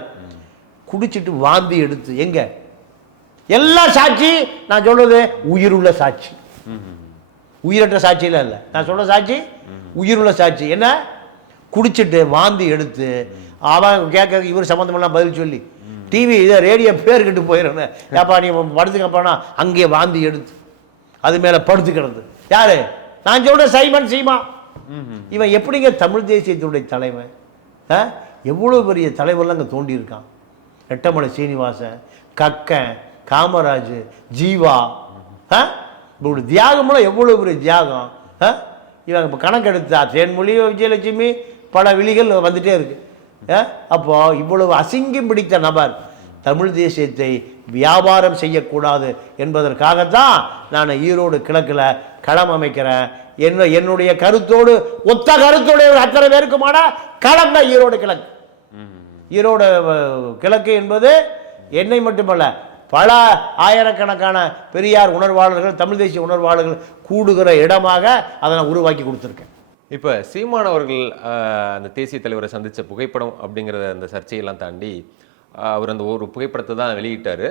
குடிச்சிட்டு வாந்தி எடுத்து எங்கே எல்லா சாட்சி நான் சொல்றது உயிருள்ள சாட்சி, உயிரற்ற சாட்சியில இல்லை. நான் சொல்ற சாட்சி உயிருள்ள சாட்சி. என்ன குடிச்சிட்டு வாந்தி எடுத்து அவன் கேட்க இவர் சம்மந்தமெல்லாம் பதில் சொல்லி டிவி இதை ரேடியோ பேர் கிட்டு போயிடணும். ஏப்பா நீ படுத்துக்கப்பா அங்கே வாந்தி எடுத்து அது மேலே படுத்து கிடந்து யாரு? நான் சொல்ற சீமா. இவன் எப்படிங்க தமிழ் தேசியத்தினுடைய தலைவன்? எவ்வளோ பெரிய தலைவர்லாம் அங்கே தோண்டியிருக்கான். ரெட்டமலை சீனிவாசன், கக்கன், காமராஜ், ஜீவா, இப்படி தியாகம்லாம் எவ்வளோ பெரிய தியாகம். இவங்க இப்போ கணக்கெடுத்தா தேன்மொழி, விஜயலட்சுமி பல விழிகள் வந்துட்டே இருக்கு. அப்போ இவ்வளவு அசிங்கம் பிடித்த நபர் தமிழ் தேசியத்தை வியாபாரம் செய்யக்கூடாது என்பதற்காகத்தான் நான் ஈரோடு கிழக்கில் களம் அமைக்கிறேன். என்னுடைய கருத்தோடு ஒத்த கருத்தோடைய அத்தனை பேருக்குமான களம் தான் ஈரோடு கிழக்கு. ஈரோடு கிழக்கு என்பது என்னை மட்டுமல்ல பல ஆயிரக்கணக்கான பெரியார் உணர்வாளர்கள் தமிழ் தேசிய உணர்வாளர்கள் கூடுகிற இடமாக அதை நான் உருவாக்கி கொடுத்துருக்கேன். இப்போ சீமான் அவர்கள் அந்த தேசிய தலைவரை சந்தித்த புகைப்படம் அப்படிங்கிற அந்த சர்ச்சையெல்லாம் தாண்டி அவர் அந்த ஒரு புகைப்படத்தை தான் வெளியிட்டார்.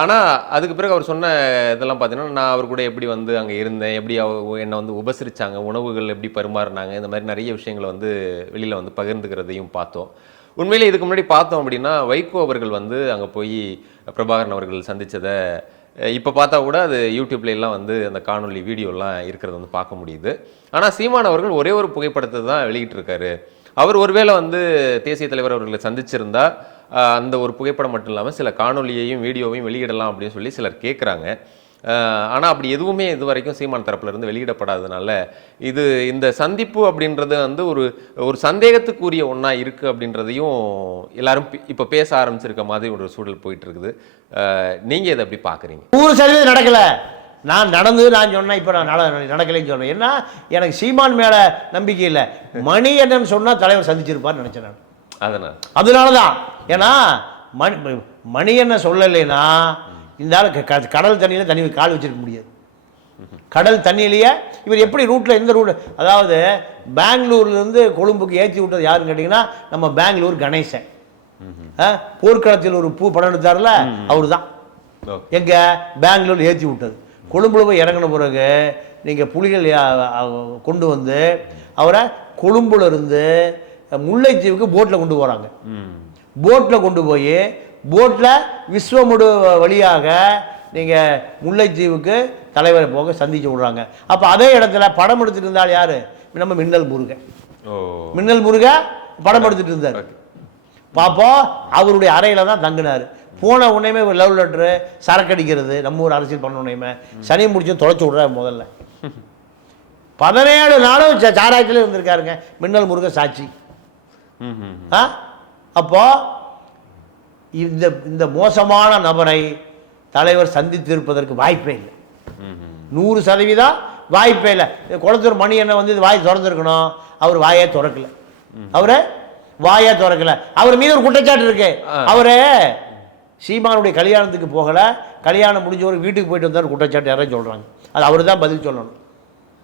ஆனால் அதுக்கு பிறகு அவர் சொன்ன இதெல்லாம் பார்த்தீங்கன்னா நான் அவர் கூட எப்படி வந்து அங்கே இருந்தேன், எப்படி என்னை வந்து உபசரித்தாங்க, உணவுகள் எப்படி பரிமாறினாங்க, இந்த மாதிரி நிறைய விஷயங்களை வந்து வெளியில் வந்து பகிர்ந்துக்கிறதையும் பார்த்தோம். உண்மையிலே இதுக்கு முன்னாடி பார்த்தோம் அப்படின்னா வைகோ அவர்கள் வந்து அங்கே போய் பிரபாகரன் அவர்கள் சந்தித்ததை இப்போ பார்த்தா கூட அது யூடியூப்லாம் வந்து அந்த காணொலி வீடியோலாம் இருக்கிறத வந்து பார்க்க முடியுது. ஆனால் சீமான் அவர்கள் ஒரே ஒரு புகைப்படத்தை தான் வெளியிட்டிருக்காரு. அவர் ஒருவேளை வந்து தேசிய தலைவர் அவர்களை சந்திச்சிருந்தா அந்த ஒரு புகைப்படம் மட்டும் இல்லாமல் சில காணொலியையும் வீடியோவையும் வெளியிடலாம் அப்படின்னு சொல்லி சிலர் கேட்குறாங்க. ஆனால் அப்படி எதுவுமே இது வரைக்கும் சீமான் தரப்புலேருந்து வெளியிடப்படாததுனால இந்த சந்திப்பு அப்படின்றது வந்து ஒரு சந்தேகத்துக்குரிய ஒன்றா இருக்குது அப்படின்றதையும் எல்லாரும் இப்போ பேச ஆரம்பிச்சிருக்க மாதிரி ஒரு சூழல் போயிட்டு இருக்குது. நீங்கள் இதை எப்படி பார்க்குறீங்க? 100% நடக்கல. நான் சொன்னேன், இப்போ நான் நடக்கலைன்னு சொன்னேன். ஏன்னா எனக்கு சீமான் மேலே நம்பிக்கை இல்லை. மணி என்னன்னு சொன்னால் தலைவர் சந்திச்சிருப்பான்னு நினச்சேன் நான். அதனால தான். ஏன்னா மணி என்ன சொல்லலைன்னா இந்த ஆள் கடல் தண்ணியில் தண்ணி கால் வச்சிருக்க முடியாது. கடல் தண்ணியிலேயே இவர் எப்படி ரூட்டில் எந்த ரூட், அதாவது பெங்களூர்லேருந்து கொழும்புக்கு ஏற்றி விட்டது யாருன்னு கேட்டிங்கன்னா நம்ம பெங்களூர் கணேசன். போர்க்களத்தில் ஒரு படம் எடுத்தார்ல அவரு தான் எங்க பெங்களூர் ஏற்றி விட்டது. கொழும்புல போய் இறங்கின பிறகு நீங்கள் புலிகள் கொண்டு வந்து அவரை கொழும்புல இருந்து முல்லைத்தீவுக்கு போட்டில் கொண்டு போகிறாங்க. போட்டில் கொண்டு போய் போட்டில் விஸ்வமுடு வழியாக நீங்கள் முல்லைத்தீவுக்கு தலைவரை போக சந்திச்சு விடுறாங்க. அப்போ அதே இடத்துல படம் எடுத்துட்டு இருந்தால் யார்? நம்ம மின்னல் முருகன் படம் எடுத்துட்டு இருந்தார். பார்ப்போம் அவருடைய அறையில் தான் தங்கினார். போன உடனே லவ் லெட்ரு சரக்கு அடிக்கிறது நம்ம ஊர் அரசியல் பண்ண உடனே சனி முடிச்சு தொலைச்சி விட்றாரு. முதல்ல 17 நாளும் சாராயத்திலே இருந்திருக்காருங்க மின்னல் முருகன் சாட்சி. அப்போ இந்த மோசமான நபரை தலைவர் சந்தித்திருப்பதற்கு வாய்ப்பே இல்லை. 100% வாய்ப்பே இல்லை. குளத்தூர் மணி என்ன வந்து இது வாய் திறந்துருக்கணும், அவர் வாயே திறக்கல. அவர் மீது ஒரு குற்றச்சாட்டு இருக்கு. அவரு சீமானுடைய கல்யாணத்துக்கு போகல, கல்யாணம் முடிஞ்சவரு வீட்டுக்கு போயிட்டு வந்தார் குற்றச்சாட்டு யாரும் சொல்றாங்க. அது அவர் தான் பதில் சொல்லணும்.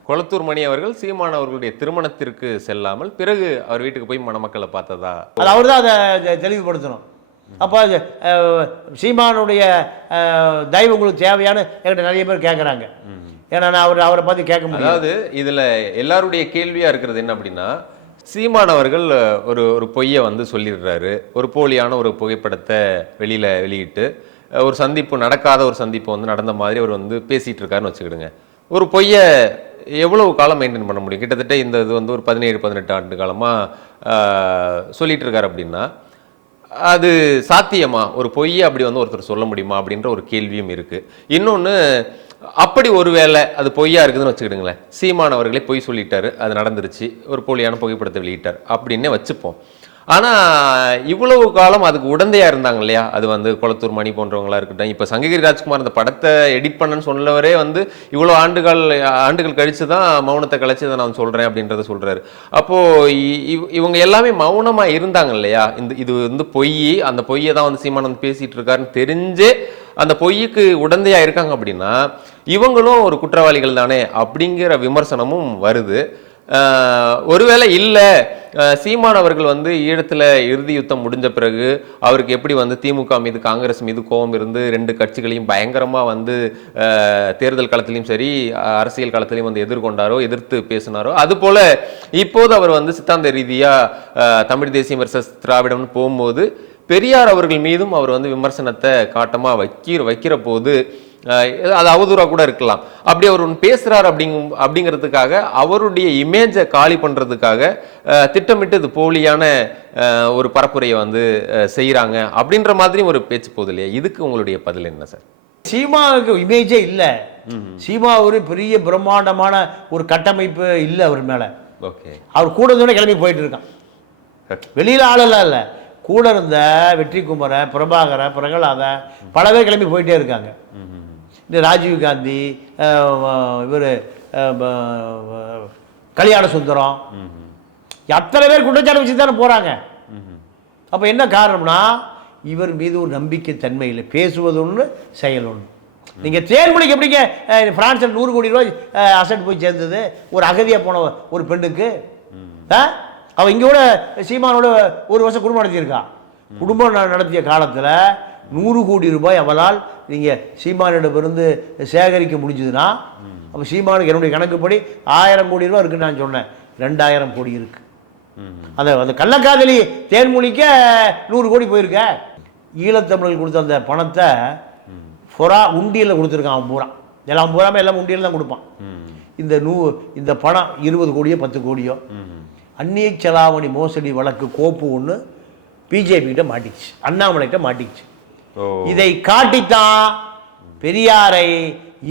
கொளத்தூர் மணி அவர்கள் சீமான் அவர்களுடைய திருமணத்திற்கு செல்லாமல் பிறகு அவர் வீட்டுக்கு போய் மணமக்களை பார்த்ததா அது அவர் தான் அதை தெளிவுபடுத்தணும். அப்போ சீமானுடைய தயவு உங்களுக்கு தேவையான என்கிட்ட நிறைய பேர் கேட்குறாங்க. ஏன்னா நான் அவரை பார்த்து கேட்க முடியும். அதாவது இதுல எல்லாருடைய கேள்வியா இருக்கிறது என்ன அப்படின்னா, சீமான் அவர்கள் ஒரு பொய்யை வந்து சொல்லிடுறாரு. ஒரு போலியான ஒரு புகைப்படத்தை வெளியிட்டு ஒரு சந்திப்பு, நடக்காத ஒரு சந்திப்பு வந்து நடந்த மாதிரி அவர் வந்து பேசிட்டு இருக்காருன்னு வச்சுக்கிடுங்க. ஒரு பொய்யை எவ்வளவு காலம் மெயின்டைன் பண்ண முடியும்? கிட்டத்தட்ட இந்த இது வந்து ஒரு 17-18 ஆண்டு காலமா சொல்லிட்டு இருக்காரு அப்படின்னா, அது சாத்தியமா? ஒரு பொய்யை அப்படி வந்து ஒருத்தர் சொல்ல முடியுமா அப்படின்ற ஒரு கேள்வியும் இருக்கு. இன்னொன்னு, அப்படி ஒருவேளை அது பொய்யா இருக்குதுன்னு வச்சுக்கிடுங்களேன், சீமான் அவர்களே பொய் சொல்லிட்டாரு, அது நடந்துருச்சு, ஒரு போலியான புகைப்படத்தை வெளியிட்டார் அப்படின்னே வச்சுப்போம். ஆனா இவ்வளவு காலம் அதுக்கு உடந்தையா இருந்தாங்க இல்லையா, அது வந்து குளத்தூர் மணி போன்றவங்களா இருக்கட்டும். இப்ப சங்ககிரி ராஜ்குமார் அந்த படத்தை எடிட் பண்ணன்னு சொன்னவரே வந்து இவ்வளவு ஆண்டுகள் கழிச்சு தான் மௌனத்தை கழிச்சு அதை நான் சொல்றேன் அப்படின்றத சொல்றாரு. அப்போ இவங்க எல்லாமே மௌனமா இருந்தாங்க இல்லையா, இது வந்து பொய், அந்த பொய்யை தான் வந்து சீமான் வந்து பேசிட்டு இருக்காருன்னு தெரிஞ்சே அந்த பொய்யுக்கு உடந்தையா இருக்காங்க அப்படின்னா இவங்களும் ஒரு குற்றவாளிகள் தானே அப்படிங்கிற விமர்சனமும் வருது. ஒருவேளை இல்லை, சீமான் அவர்கள் வந்து ஈழத்துல இறுதி யுத்தம் முடிஞ்ச பிறகு அவருக்கு எப்படி வந்து திமுக மீது காங்கிரஸ் மீது கோபம் இருந்து 2 கட்சிகளையும் பயங்கரமா வந்து தேர்தல் களத்திலையும் சரி அரசியல் களத்திலையும் வந்து எதிர்த்து பேசினாரோ, அது போல இப்போது அவர் வந்து சித்தாந்த ரீதியா தமிழ் தேசியம் வெர்சஸ் திராவிடம்னு போகும்போது பெரியார் அவர்கள் மீதும் அவர் வந்து விமர்சனத்தை காட்டமா வைக்கிற போது அது அவதூறா கூட இருக்கலாம். அப்படி அவர் ஒன்று பேசுறாரு அப்படிங்கிறதுக்காக அவருடைய இமேஜை காலி பண்றதுக்காக திட்டமிட்டு இது போலியான ஒரு பரப்புரையை வந்து செய்யறாங்க அப்படின்ற மாதிரி ஒரு பேச்சு போகுது இல்லையா, இதுக்கு உங்களுடைய பதில் என்ன சார்? சீமாவுக்கு இமேஜே இல்லை. சீமா ஒரு பெரிய பிரம்மாண்டமான ஒரு கட்டமைப்பு இல்லை அவர் மேல. ஓகே, அவர் கூட இருந்தோட கிளம்பி போயிட்டு இருக்கான். வெளியில ஆளெல்லாம் இல்லை, கூட இருந்த வெற்றிக்குமர, பிரபாகர, பிரகலாத பல பேர் கிளம்பி போயிட்டே இருக்காங்க. இந்த ராஜீவ் காந்தி, இவர் கல்யாண சுந்தரம், அத்தனை பேர் குற்றச்சாட்டு வச்சு தானே போறாங்க. அப்ப என்ன காரணம்னா இவர் மீது ஒரு நம்பிக்கை தன்மை இல்லை. பேசுவது ஒன்று, செயல் ஒன்று. நீங்க தேர்மொழிக்கு எப்படிங்க பிரான்ஸில் 100 கோடி ரூபாய் அசட் போய் சேர்ந்தது ஒரு அகதியா போன ஒரு பெண்ணுக்கு? அவ இங்க கூட சீமானோட 1 வருஷம் குடும்பம் நடத்தியிருக்கா. குடும்பம் நடத்திய காலத்தில் 100 கோடி ரூபாய் அவளால் நீங்கள் சீமானிடமிருந்து சேகரிக்க முடிஞ்சதுன்னா, அப்போ சீமானுக்கு என்னுடைய கணக்குப்படி 1000 கோடி ரூபா இருக்குன்னு நான் சொன்னேன். 2000 கோடி இருக்கு. அந்த கள்ளக்காதலி தேன்மொழிக்க 100 கோடி போயிருக்க. ஈழத்தமிழர்கள் கொடுத்த அந்த பணத்தை உண்டியலில் கொடுத்துருக்கான். அவன் பூரா எல்லாம் உண்டியல் தான் கொடுப்பான். இந்த பணம் 20 கோடியோ 10 கோடியோ அந்நிய செலாவணி மோசடி வழக்கு கோப்பு ஒன்று பிஜேபி கிட்ட மாட்டிச்சு, அண்ணாமலை கிட்ட மாட்டிச்சு. இதை காட்டித்தான் பெரியாரை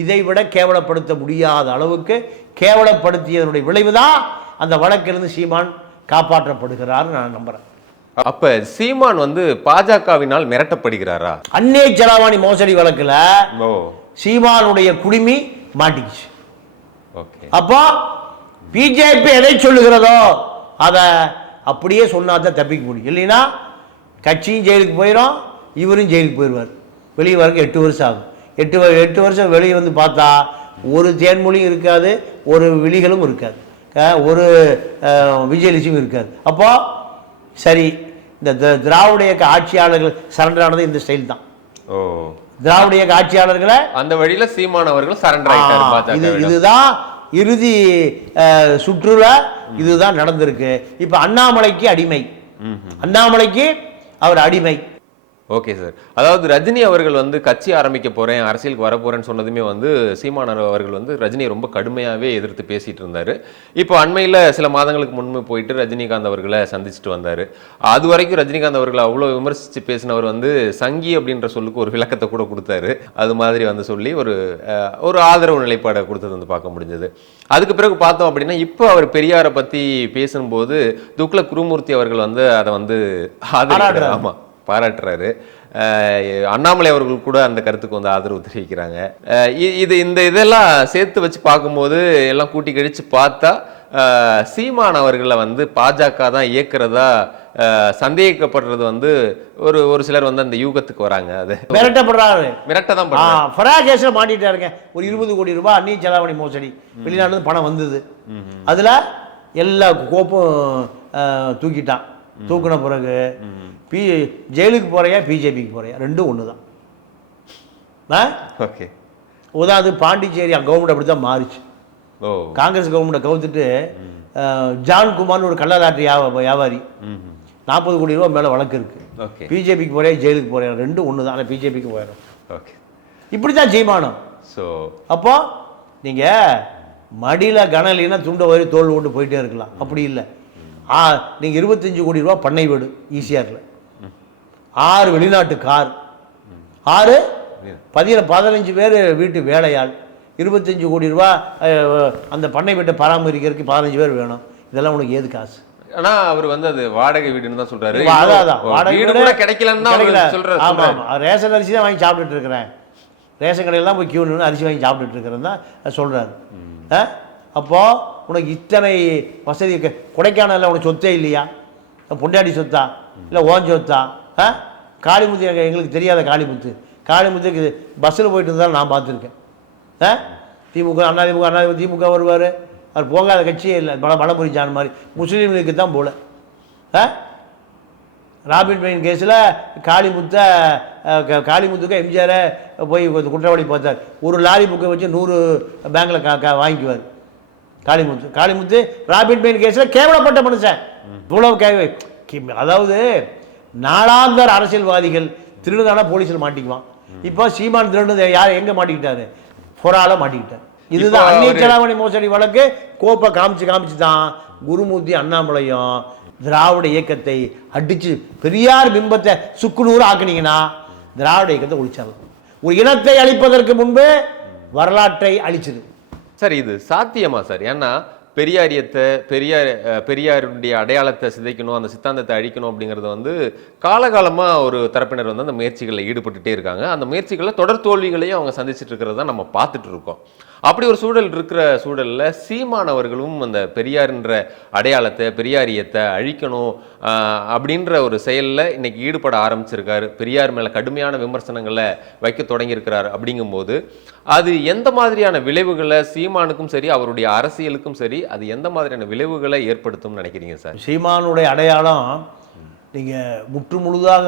இதை விட கேவலப்படுத்த முடியாத அளவுக்கு கேவலப்படுத்தியதனுடைய விளைவுதான் அந்த வழக்கிலிருந்து சீமான் காப்பாற்றப்படுகிறார் நான் நம்புறேன். அப்ப சீமான் வந்து பாஜகவினால் மிரட்டப்படுகிறாரா? அந்நிய செலாவணி மோசடி வழக்குல சீமானுடைய குடிமி மாட்டிச்சு. அப்போ பிஜேபி எதை சொல்லுகிறதோ அதை அப்படியே சொன்னாதான் தப்பிக்க முடியும். இல்லைன்னா கட்சியும் ஜெயிலுக்கு போயிடும், இவரும் ஜெயிலுக்கு போயிடுவார். வெளியே வரக்கு 8 வருஷம் ஆகும். 8 வருஷம் வெளியே வந்து பார்த்தா ஒரு தேன்மொழியும் இருக்காது, ஒரு விழிகளும் இருக்காது, ஒரு விஜயலட்சுமியும் இருக்காது. அப்போ சரி, இந்த திராவிட இயக்க ஆட்சியாளர்கள் சரண்டர் ஆனது இந்த ஸ்டைல் தான். திராவிட இயக்க ஆட்சியாளர்களை அந்த வழியில சீமான் அவர்கள் சரண்டர் ஆயிட்டாரு. இதுதான் இறுதி சுற்றுல இதுதான் நடந்திருக்கு. இப்ப அண்ணாமலைக்கு அடிமை, அண்ணாமலைக்கு அவர் அடிமை. ஓகே சார், அதாவது ரஜினி அவர்கள் வந்து கட்சி ஆரம்பிக்க போறேன், அரசியலுக்கு வர போறேன்னு சொன்னதுமே வந்து சீமான் அவர்கள் வந்து ரஜினியை ரொம்ப கடுமையாவே எதிர்த்து பேசிட்டு இருந்தாரு. இப்போ அண்மையில சில மாதங்களுக்கு முன்பு போயிட்டு ரஜினிகாந்த் அவர்களை சந்திச்சுட்டு வந்தாரு. அது வரைக்கும் ரஜினிகாந்த் அவர்களை அவ்வளவு விமர்சிச்சு பேசினவர் வந்து சங்கி அப்படின்ற சொல்லுக்கு ஒரு விளக்கத்தை கூட கொடுத்தாரு. அது மாதிரி வந்து சொல்லி ஒரு ஆதரவு நிலைப்பாடை கொடுத்தது வந்து பார்க்க முடிஞ்சது. அதுக்கு பிறகு பார்த்தோம் அப்படின்னா இப்போ அவர் பெரியாரை பத்தி பேசும்போது துக்ளக் குருமூர்த்தி அவர்கள் வந்து அதை வந்து ஆதரிக்கிறார். ஆமா, பாராட்டுறாரு. அண்ணாமலை அவர்கள் கூட அந்த கருத்துக்கு வந்து ஆதரவு தெரிவிக்கிறாங்க. இதெல்லாம் சேர்த்து வச்சு பார்க்கும்போது எல்லாம் கூட்டி கழிச்சு பார்த்தா சீமான் அவர்களை வந்து பாஜக தான் இயக்குறதா சந்தேகிக்கப்படுறது வந்து ஒரு சிலர் வந்து அந்த யூகத்துக்கு வராங்க. அது மிரட்டதான் மாட்டிட்டாருங்க. ஒரு 20 கோடி ரூபாய் அந்நிய செலாவணி மோசடி, வெளிநாடு பணம் வந்தது, அதுல எல்லா கோப்பும் தூக்கிட்டான். தூக்கின பிறகு ஜெயிலுக்கு போறியா பிஜேபிக்கு போறியா, ரெண்டும் ஒண்ணுதான். ஓகே, உதாரணத்துக்கு பாண்டிச்சேரி கவர்மெண்ட் அப்படி தான் மாறிச்சு. காங்கிரஸ் கவர்மெண்ட்டை கவுத்துட்டு ஜான் குமார்னு ஒரு கள்ளலாட்டரி வியாபாரி 40 கோடி ரூபா மேலே வழக்கு இருக்குது. பிஜேபிக்கு போகிறேன், ஜெயிலுக்கு போகிறேன், ரெண்டும் ஒன்று தான். ஆனால் பிஜேபிக்கு போயிடும். ஓகே, இப்படி தான் செய்மானம். ஸோ அப்போ நீங்கள் மடியில் கனலினா துண்டை வரி தோல் ஓட்டு போயிட்டே இருக்கலாம். அப்படி இல்லை. நீங்கள் 25 கோடி ரூபா பண்ணை வீடு ஈசிஆரில், 6 வெளிநாட்டு கார், 15 பேர் வீட்டு வேலையாள், 25 கோடி ரூபா அந்த பண்ணை வீட்டை பராமரிக்கிறதுக்கு 15 பேர் வேணும். இதெல்லாம் உனக்கு ஏது காசு? ஆனா அவர் வந்து அது வாடகை வீடுன்னு தான் சொல்றாரு. அதான் வாடகை வீடு கூட கிடைக்கலன்னு சொல்றாரு. ஆமா, ரேஷன் அரிசி தான் வாங்கி சாப்பிட்டுட்டு இருக்கிறேன், ரேஷன் கடையில் தான் போய் கியூ நின்று அரிசி வாங்கி சாப்பிட்டுட்டு இருக்கிறேன் தான் சொல்றாரு. அப்போ உனக்கு இத்தனை வசதி, கொடைக்கானல்ல உனக்கு சொத்தே இல்லையா? பொண்டாடி சொத்தா இல்லை ஓன் சொத்தா? காளிமுத்து எங்களுக்கு தெரியாத காளிமுத்துக்கு பஸ்ஸில் போயிட்டு இருந்தாலும் நான் பார்த்துருக்கேன். திமுக திமுக வருவார், அவர் போகாத கட்சியே இல்லை. பலமுறை ஜான் மாதிரி முஸ்லீம்களுக்கு தான் போல. ராபின் பெயின் கேஸில் காளிமுத்துக்கு எம்ஜிஆரை போய் குற்றவாளி பார்த்தார். ஒரு லாரி புக்கை வச்சு 100 பேங்கில் வாங்கிக்குவார் காளிமுத்து. ராபின் பெயின் கேஸில் கேவலப்பட்ட மனுஷன். இவ்வளவு அதாவது நாளாந்தர் அரசியல்வாதிகள் திருடுதானா போலீஸில் மாட்டிக்குவான். இப்போ சீமான் திருடு யார் எங்கே மாட்டிக்கிட்டாரு? பொறால மாட்டிக்கிட்டார். இதுதான் அந்நிய செலாவணி மோசடி வழக்கு. கோப்பை காமிச்சு தான் குருமூர்த்தி அண்ணாமலையும் திராவிட இயக்கத்தை அடிச்சு பெரியார் பிம்பத்தை சுக்குநூறு ஆக்குனீங்கன்னா திராவிட இயக்கத்தை ஒழிச்சிடலாம். ஒரு இனத்தை அழிப்பதற்கு முன்பு வரலாற்றை அழிச்சிரு. சார், இது சாத்தியமா சார்? ஏன்னா பெரியாருடைய அடையாளத்தை சிதைக்கணும், அந்த சித்தாந்தத்தை அழிக்கணும் அப்படிங்கிறது வந்து காலகாலமாக ஒரு தரப்பினர் வந்து அந்த முயற்சிகளில் ஈடுபட்டுட்டே இருக்காங்க. அந்த முயற்சிகளில் தொடர் தோல்விகளையும் அவங்க சந்திச்சுட்டு இருக்கிறத நம்ம பார்த்துட்டு இருக்கோம். அப்படி ஒரு சூழல் இருக்கிற சூழலில் சீமானவர்களும் அந்த பெரியார்ன்ற அடையாளத்தை, பெரியாரியத்தை அழிக்கணும் அப்படின்ற ஒரு செயலில் இன்னைக்கு ஈடுபட ஆரம்பிச்சிருக்காரு. பெரியார் மேலே கடுமையான விமர்சனங்களை வைக்க தொடங்கியிருக்கிறார். அப்படிங்கும்போது அது எந்த மாதிரியான விளைவுகளை சீமானுக்கும் சரி, அவருடைய அரசியலுக்கும் சரி, அது எந்த மாதிரியான விளைவுகளை ஏற்படுத்தும் நினைக்கிறீங்க சார்? சீமானுடைய அடையாளம் நீங்கள் முற்று முழுதாக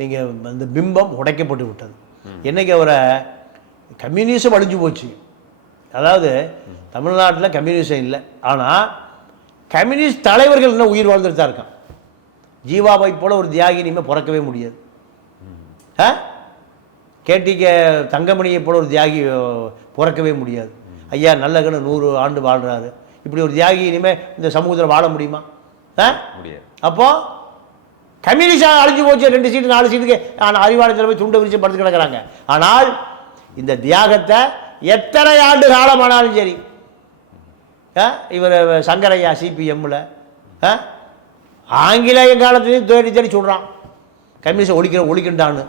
நீங்கள் அந்த பிம்பம் உடைக்கப்பட்டு விட்டது. என்னைக்கு அவரை கம்யூனிசம் அழிஞ்சு போச்சு. அதாவது தமிழ்நாட்டில் கம்யூனிசம் இல்லை, ஆனால் கம்யூனிஸ்ட் தலைவர்கள் இன்னும் உயிர் வாழ்ந்துட்டு தான் இருக்கான். ஜீவாபாய் போல ஒரு தியாகி இனிமேல் பிறக்கவே முடியாது. கேடிகே தங்கமணியை போல ஒரு தியாகி பிறக்கவே முடியாது. ஐயா நல்லகன்னு 100 ஆண்டு வாழ்கிறாரு. இப்படி ஒரு தியாகி இனிமேல் இந்த சமூகத்தில் வாழ முடியுமா? முடியாது. அப்போ கம்யூனிஸ்ட் அழிஞ்சு போச்சு. 2 சீட்டு 4 சீட்டுக்கு அறிவாலயத்தில் போய் துண்டை விரிச்சு படுத்து கிடக்கிறாங்க. ஆனால் இந்த தியாகத்தை எத்தனை ஆண்டு காலமானாலும் சரி, இவர் சங்கரையா சிபிஎம்மில் ஆங்கிலேய காலத்துலேயும் தேடி சொல்கிறான் கம்யூனிஸ்ட் ஒழிக்கின்றான்னு.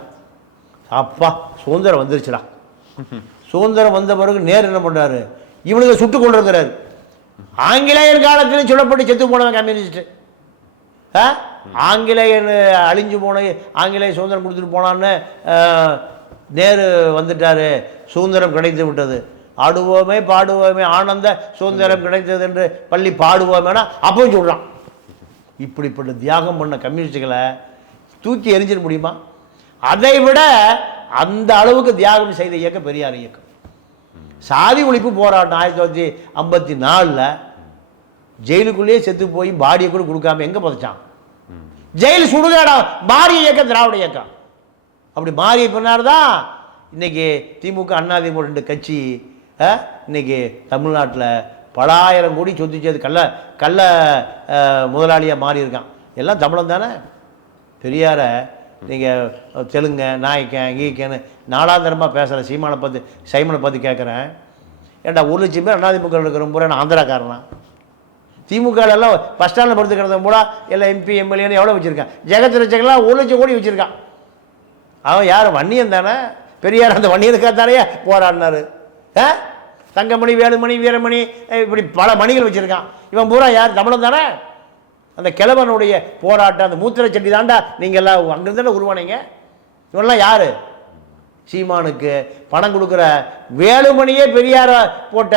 அப்பா சுதந்திரம் வந்துருச்சுடா. சுதந்திரம் வந்த பிறகு நேரு என்ன பண்ணுறாரு? இவனுக்கு சுட்டு கொண்டு இருக்கிறாரு. ஆங்கிலேயர் காலத்திலையும் சுடப்பட்டு செத்து போனவன் கம்யூனிஸ்ட். ஆங்கிலேயன் அழிஞ்சு போன ஆங்கிலேய சுதந்திரம் கொடுத்துட்டு போனான்னு நேரு வந்துட்டாரு. சுதந்திரம் கிடைத்து விட்டது, ஆடுவோமே பாடுவோமே ஆனந்த சுதந்திரம் கிடைத்தது என்று பள்ளி பாடுவோமேனா அப்பவும் சொல்கிறான். இப்படிப்பட்ட தியாகம் பண்ண கம்யூனிஸ்டுகளை தூக்கி எரிஞ்சிட முடியுமா? அதை விட அந்த அளவுக்கு தியாகம் செய்த இயக்கம் பெரியார் இயக்கம். சாதி ஒழிப்பு போராட்டம் 1954 ஜெயிலுக்குள்ளேயே செத்து போய் பாடியை கூட கொடுக்காம எங்கே புதைச்சான்? ஜெயில் சுடுகாடா மாறிய இயக்கம் திராவிட இயக்கம். அப்படி மாறிய பின்னார் தான் இன்னைக்கு திமுக அதிமுக 2 கட்சி இன்னைக்கு தமிழ்நாட்டில் பல ஆயிரம் கோடி சொத்து சேர்த்து கள்ள முதலாளியாக மாறி இருக்கான். எல்லாம் தமிழன் தானே. பெரியாரை நீங்கள் தெலுங்க நாயக்கன் கீக்கன்னு நாலாந்தரமாக பேசுகிற சைமனை பார்த்து கேட்குறேன். ஏன்டா 1 லட்சம் பேர் அதிமுக இருக்கிற பூரா நான் ஆந்திராக்காரனா? திமுகலாம் பஸ் ஸ்டாண்டில் படுத்து கிடந்த கூட எல்லாம் எம்பி எம்எல்ஏன்னு எவ்வளோ வச்சுருக்கான்? ஜெகத் ரட்சகெல்லாம் 1 லட்சம் கோடி வச்சுருக்கான். அவன் யார்? வன்னியன் தானே. பெரியார் அந்த வன்னியனுக்காகத்தானே போராடினார். தங்கமணி, வேலுமணி, வீரமணி, இப்படி பல மணிகள் வச்சுருக்கான். இவன் பூரா யார்? தமிழன் தானே. அந்த கிழவனுடைய போராட்டம், அந்த மூத்திர சட்டி தாண்டா நீங்கள் எல்லாம் அங்கிருந்தானே உருவானீங்க. இவெல்லாம் யார்? சீமானுக்கு பணம் கொடுக்குற வேலுமணியே பெரியார போட்ட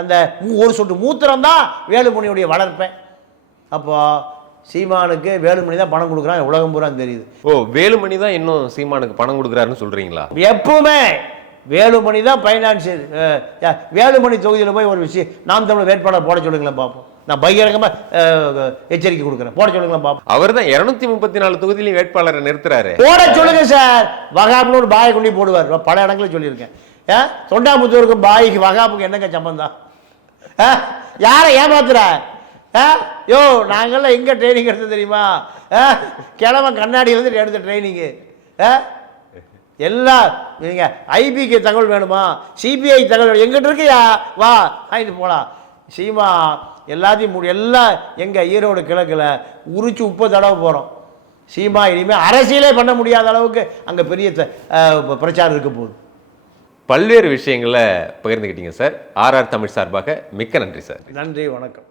அந்த ஒரு சொட்டு மூத்திரம் தான் வேலுமணியுடைய வளர்ப்பேன். அப்போ சீமானுக்கு வேலுமணி தான் பணம் கொடுக்குறான், உலகம் பூரா தெரியுது. வேலுமணி தான் இன்னும் சீமானுக்கு பணம் கொடுக்குறாருன்னு சொல்றீங்களா? எப்பவுமே வேலுமணி தான் ஃபைனான்ஸ். வேலுமணி தொகுதியில் போய் ஒரு விஷயம் நாம் தமிழ் வேட்பாளர் போட சொல்லுங்களேன் பார்ப்போம். நான் பகிரங்கமாக எச்சரிக்கை கொடுக்குறேன், போட சொல்லுங்களேன் பார்ப்போம். அவர் தான் 234 தொகுதியிலையும் வேட்பாளரை நிறுத்துறாரு. போட சொல்லுங்க சார். வகாப்புன்னு ஒரு பாயை கொண்டு போடுவார், பல இடங்களில் சொல்லியிருக்கேன். தொண்டாமுத்தூருக்கும் பாய்க்கு வகாப்புக்கு என்னங்க சம்பந்தம்? யாரை ஏமாத்துற? யோ நாங்கள்லாம் எங்கே ட்ரைனிங் எடுத்து தெரியுமா? கிழமை கண்ணாடியிலேருந்து எடுத்த ட்ரைனிங்கு. எல்லாம் நீங்கள் ஐபிக்கு தகவல் வேணுமா, சிபிஐ தகவல் எங்கிட்ட இருக்கியா, வா வாங்கிட்டு போகலாம். சீமா எல்லாத்தையும் எல்லாம் எங்கள் ஈரோடு கிழக்கில் உரிச்சு 30 தடவை போகிறோம். சீமா இனிமேல் அரசியலே பண்ண முடியாத அளவுக்கு அங்கே பெரிய பிரச்சாரம் இருக்க போகுது. பல்வேறு விஷயங்களை பகிர்ந்துக்கிட்டீங்க சார். RR தமிழ் சார்பாக மிக்க நன்றி சார். நன்றி, வணக்கம்.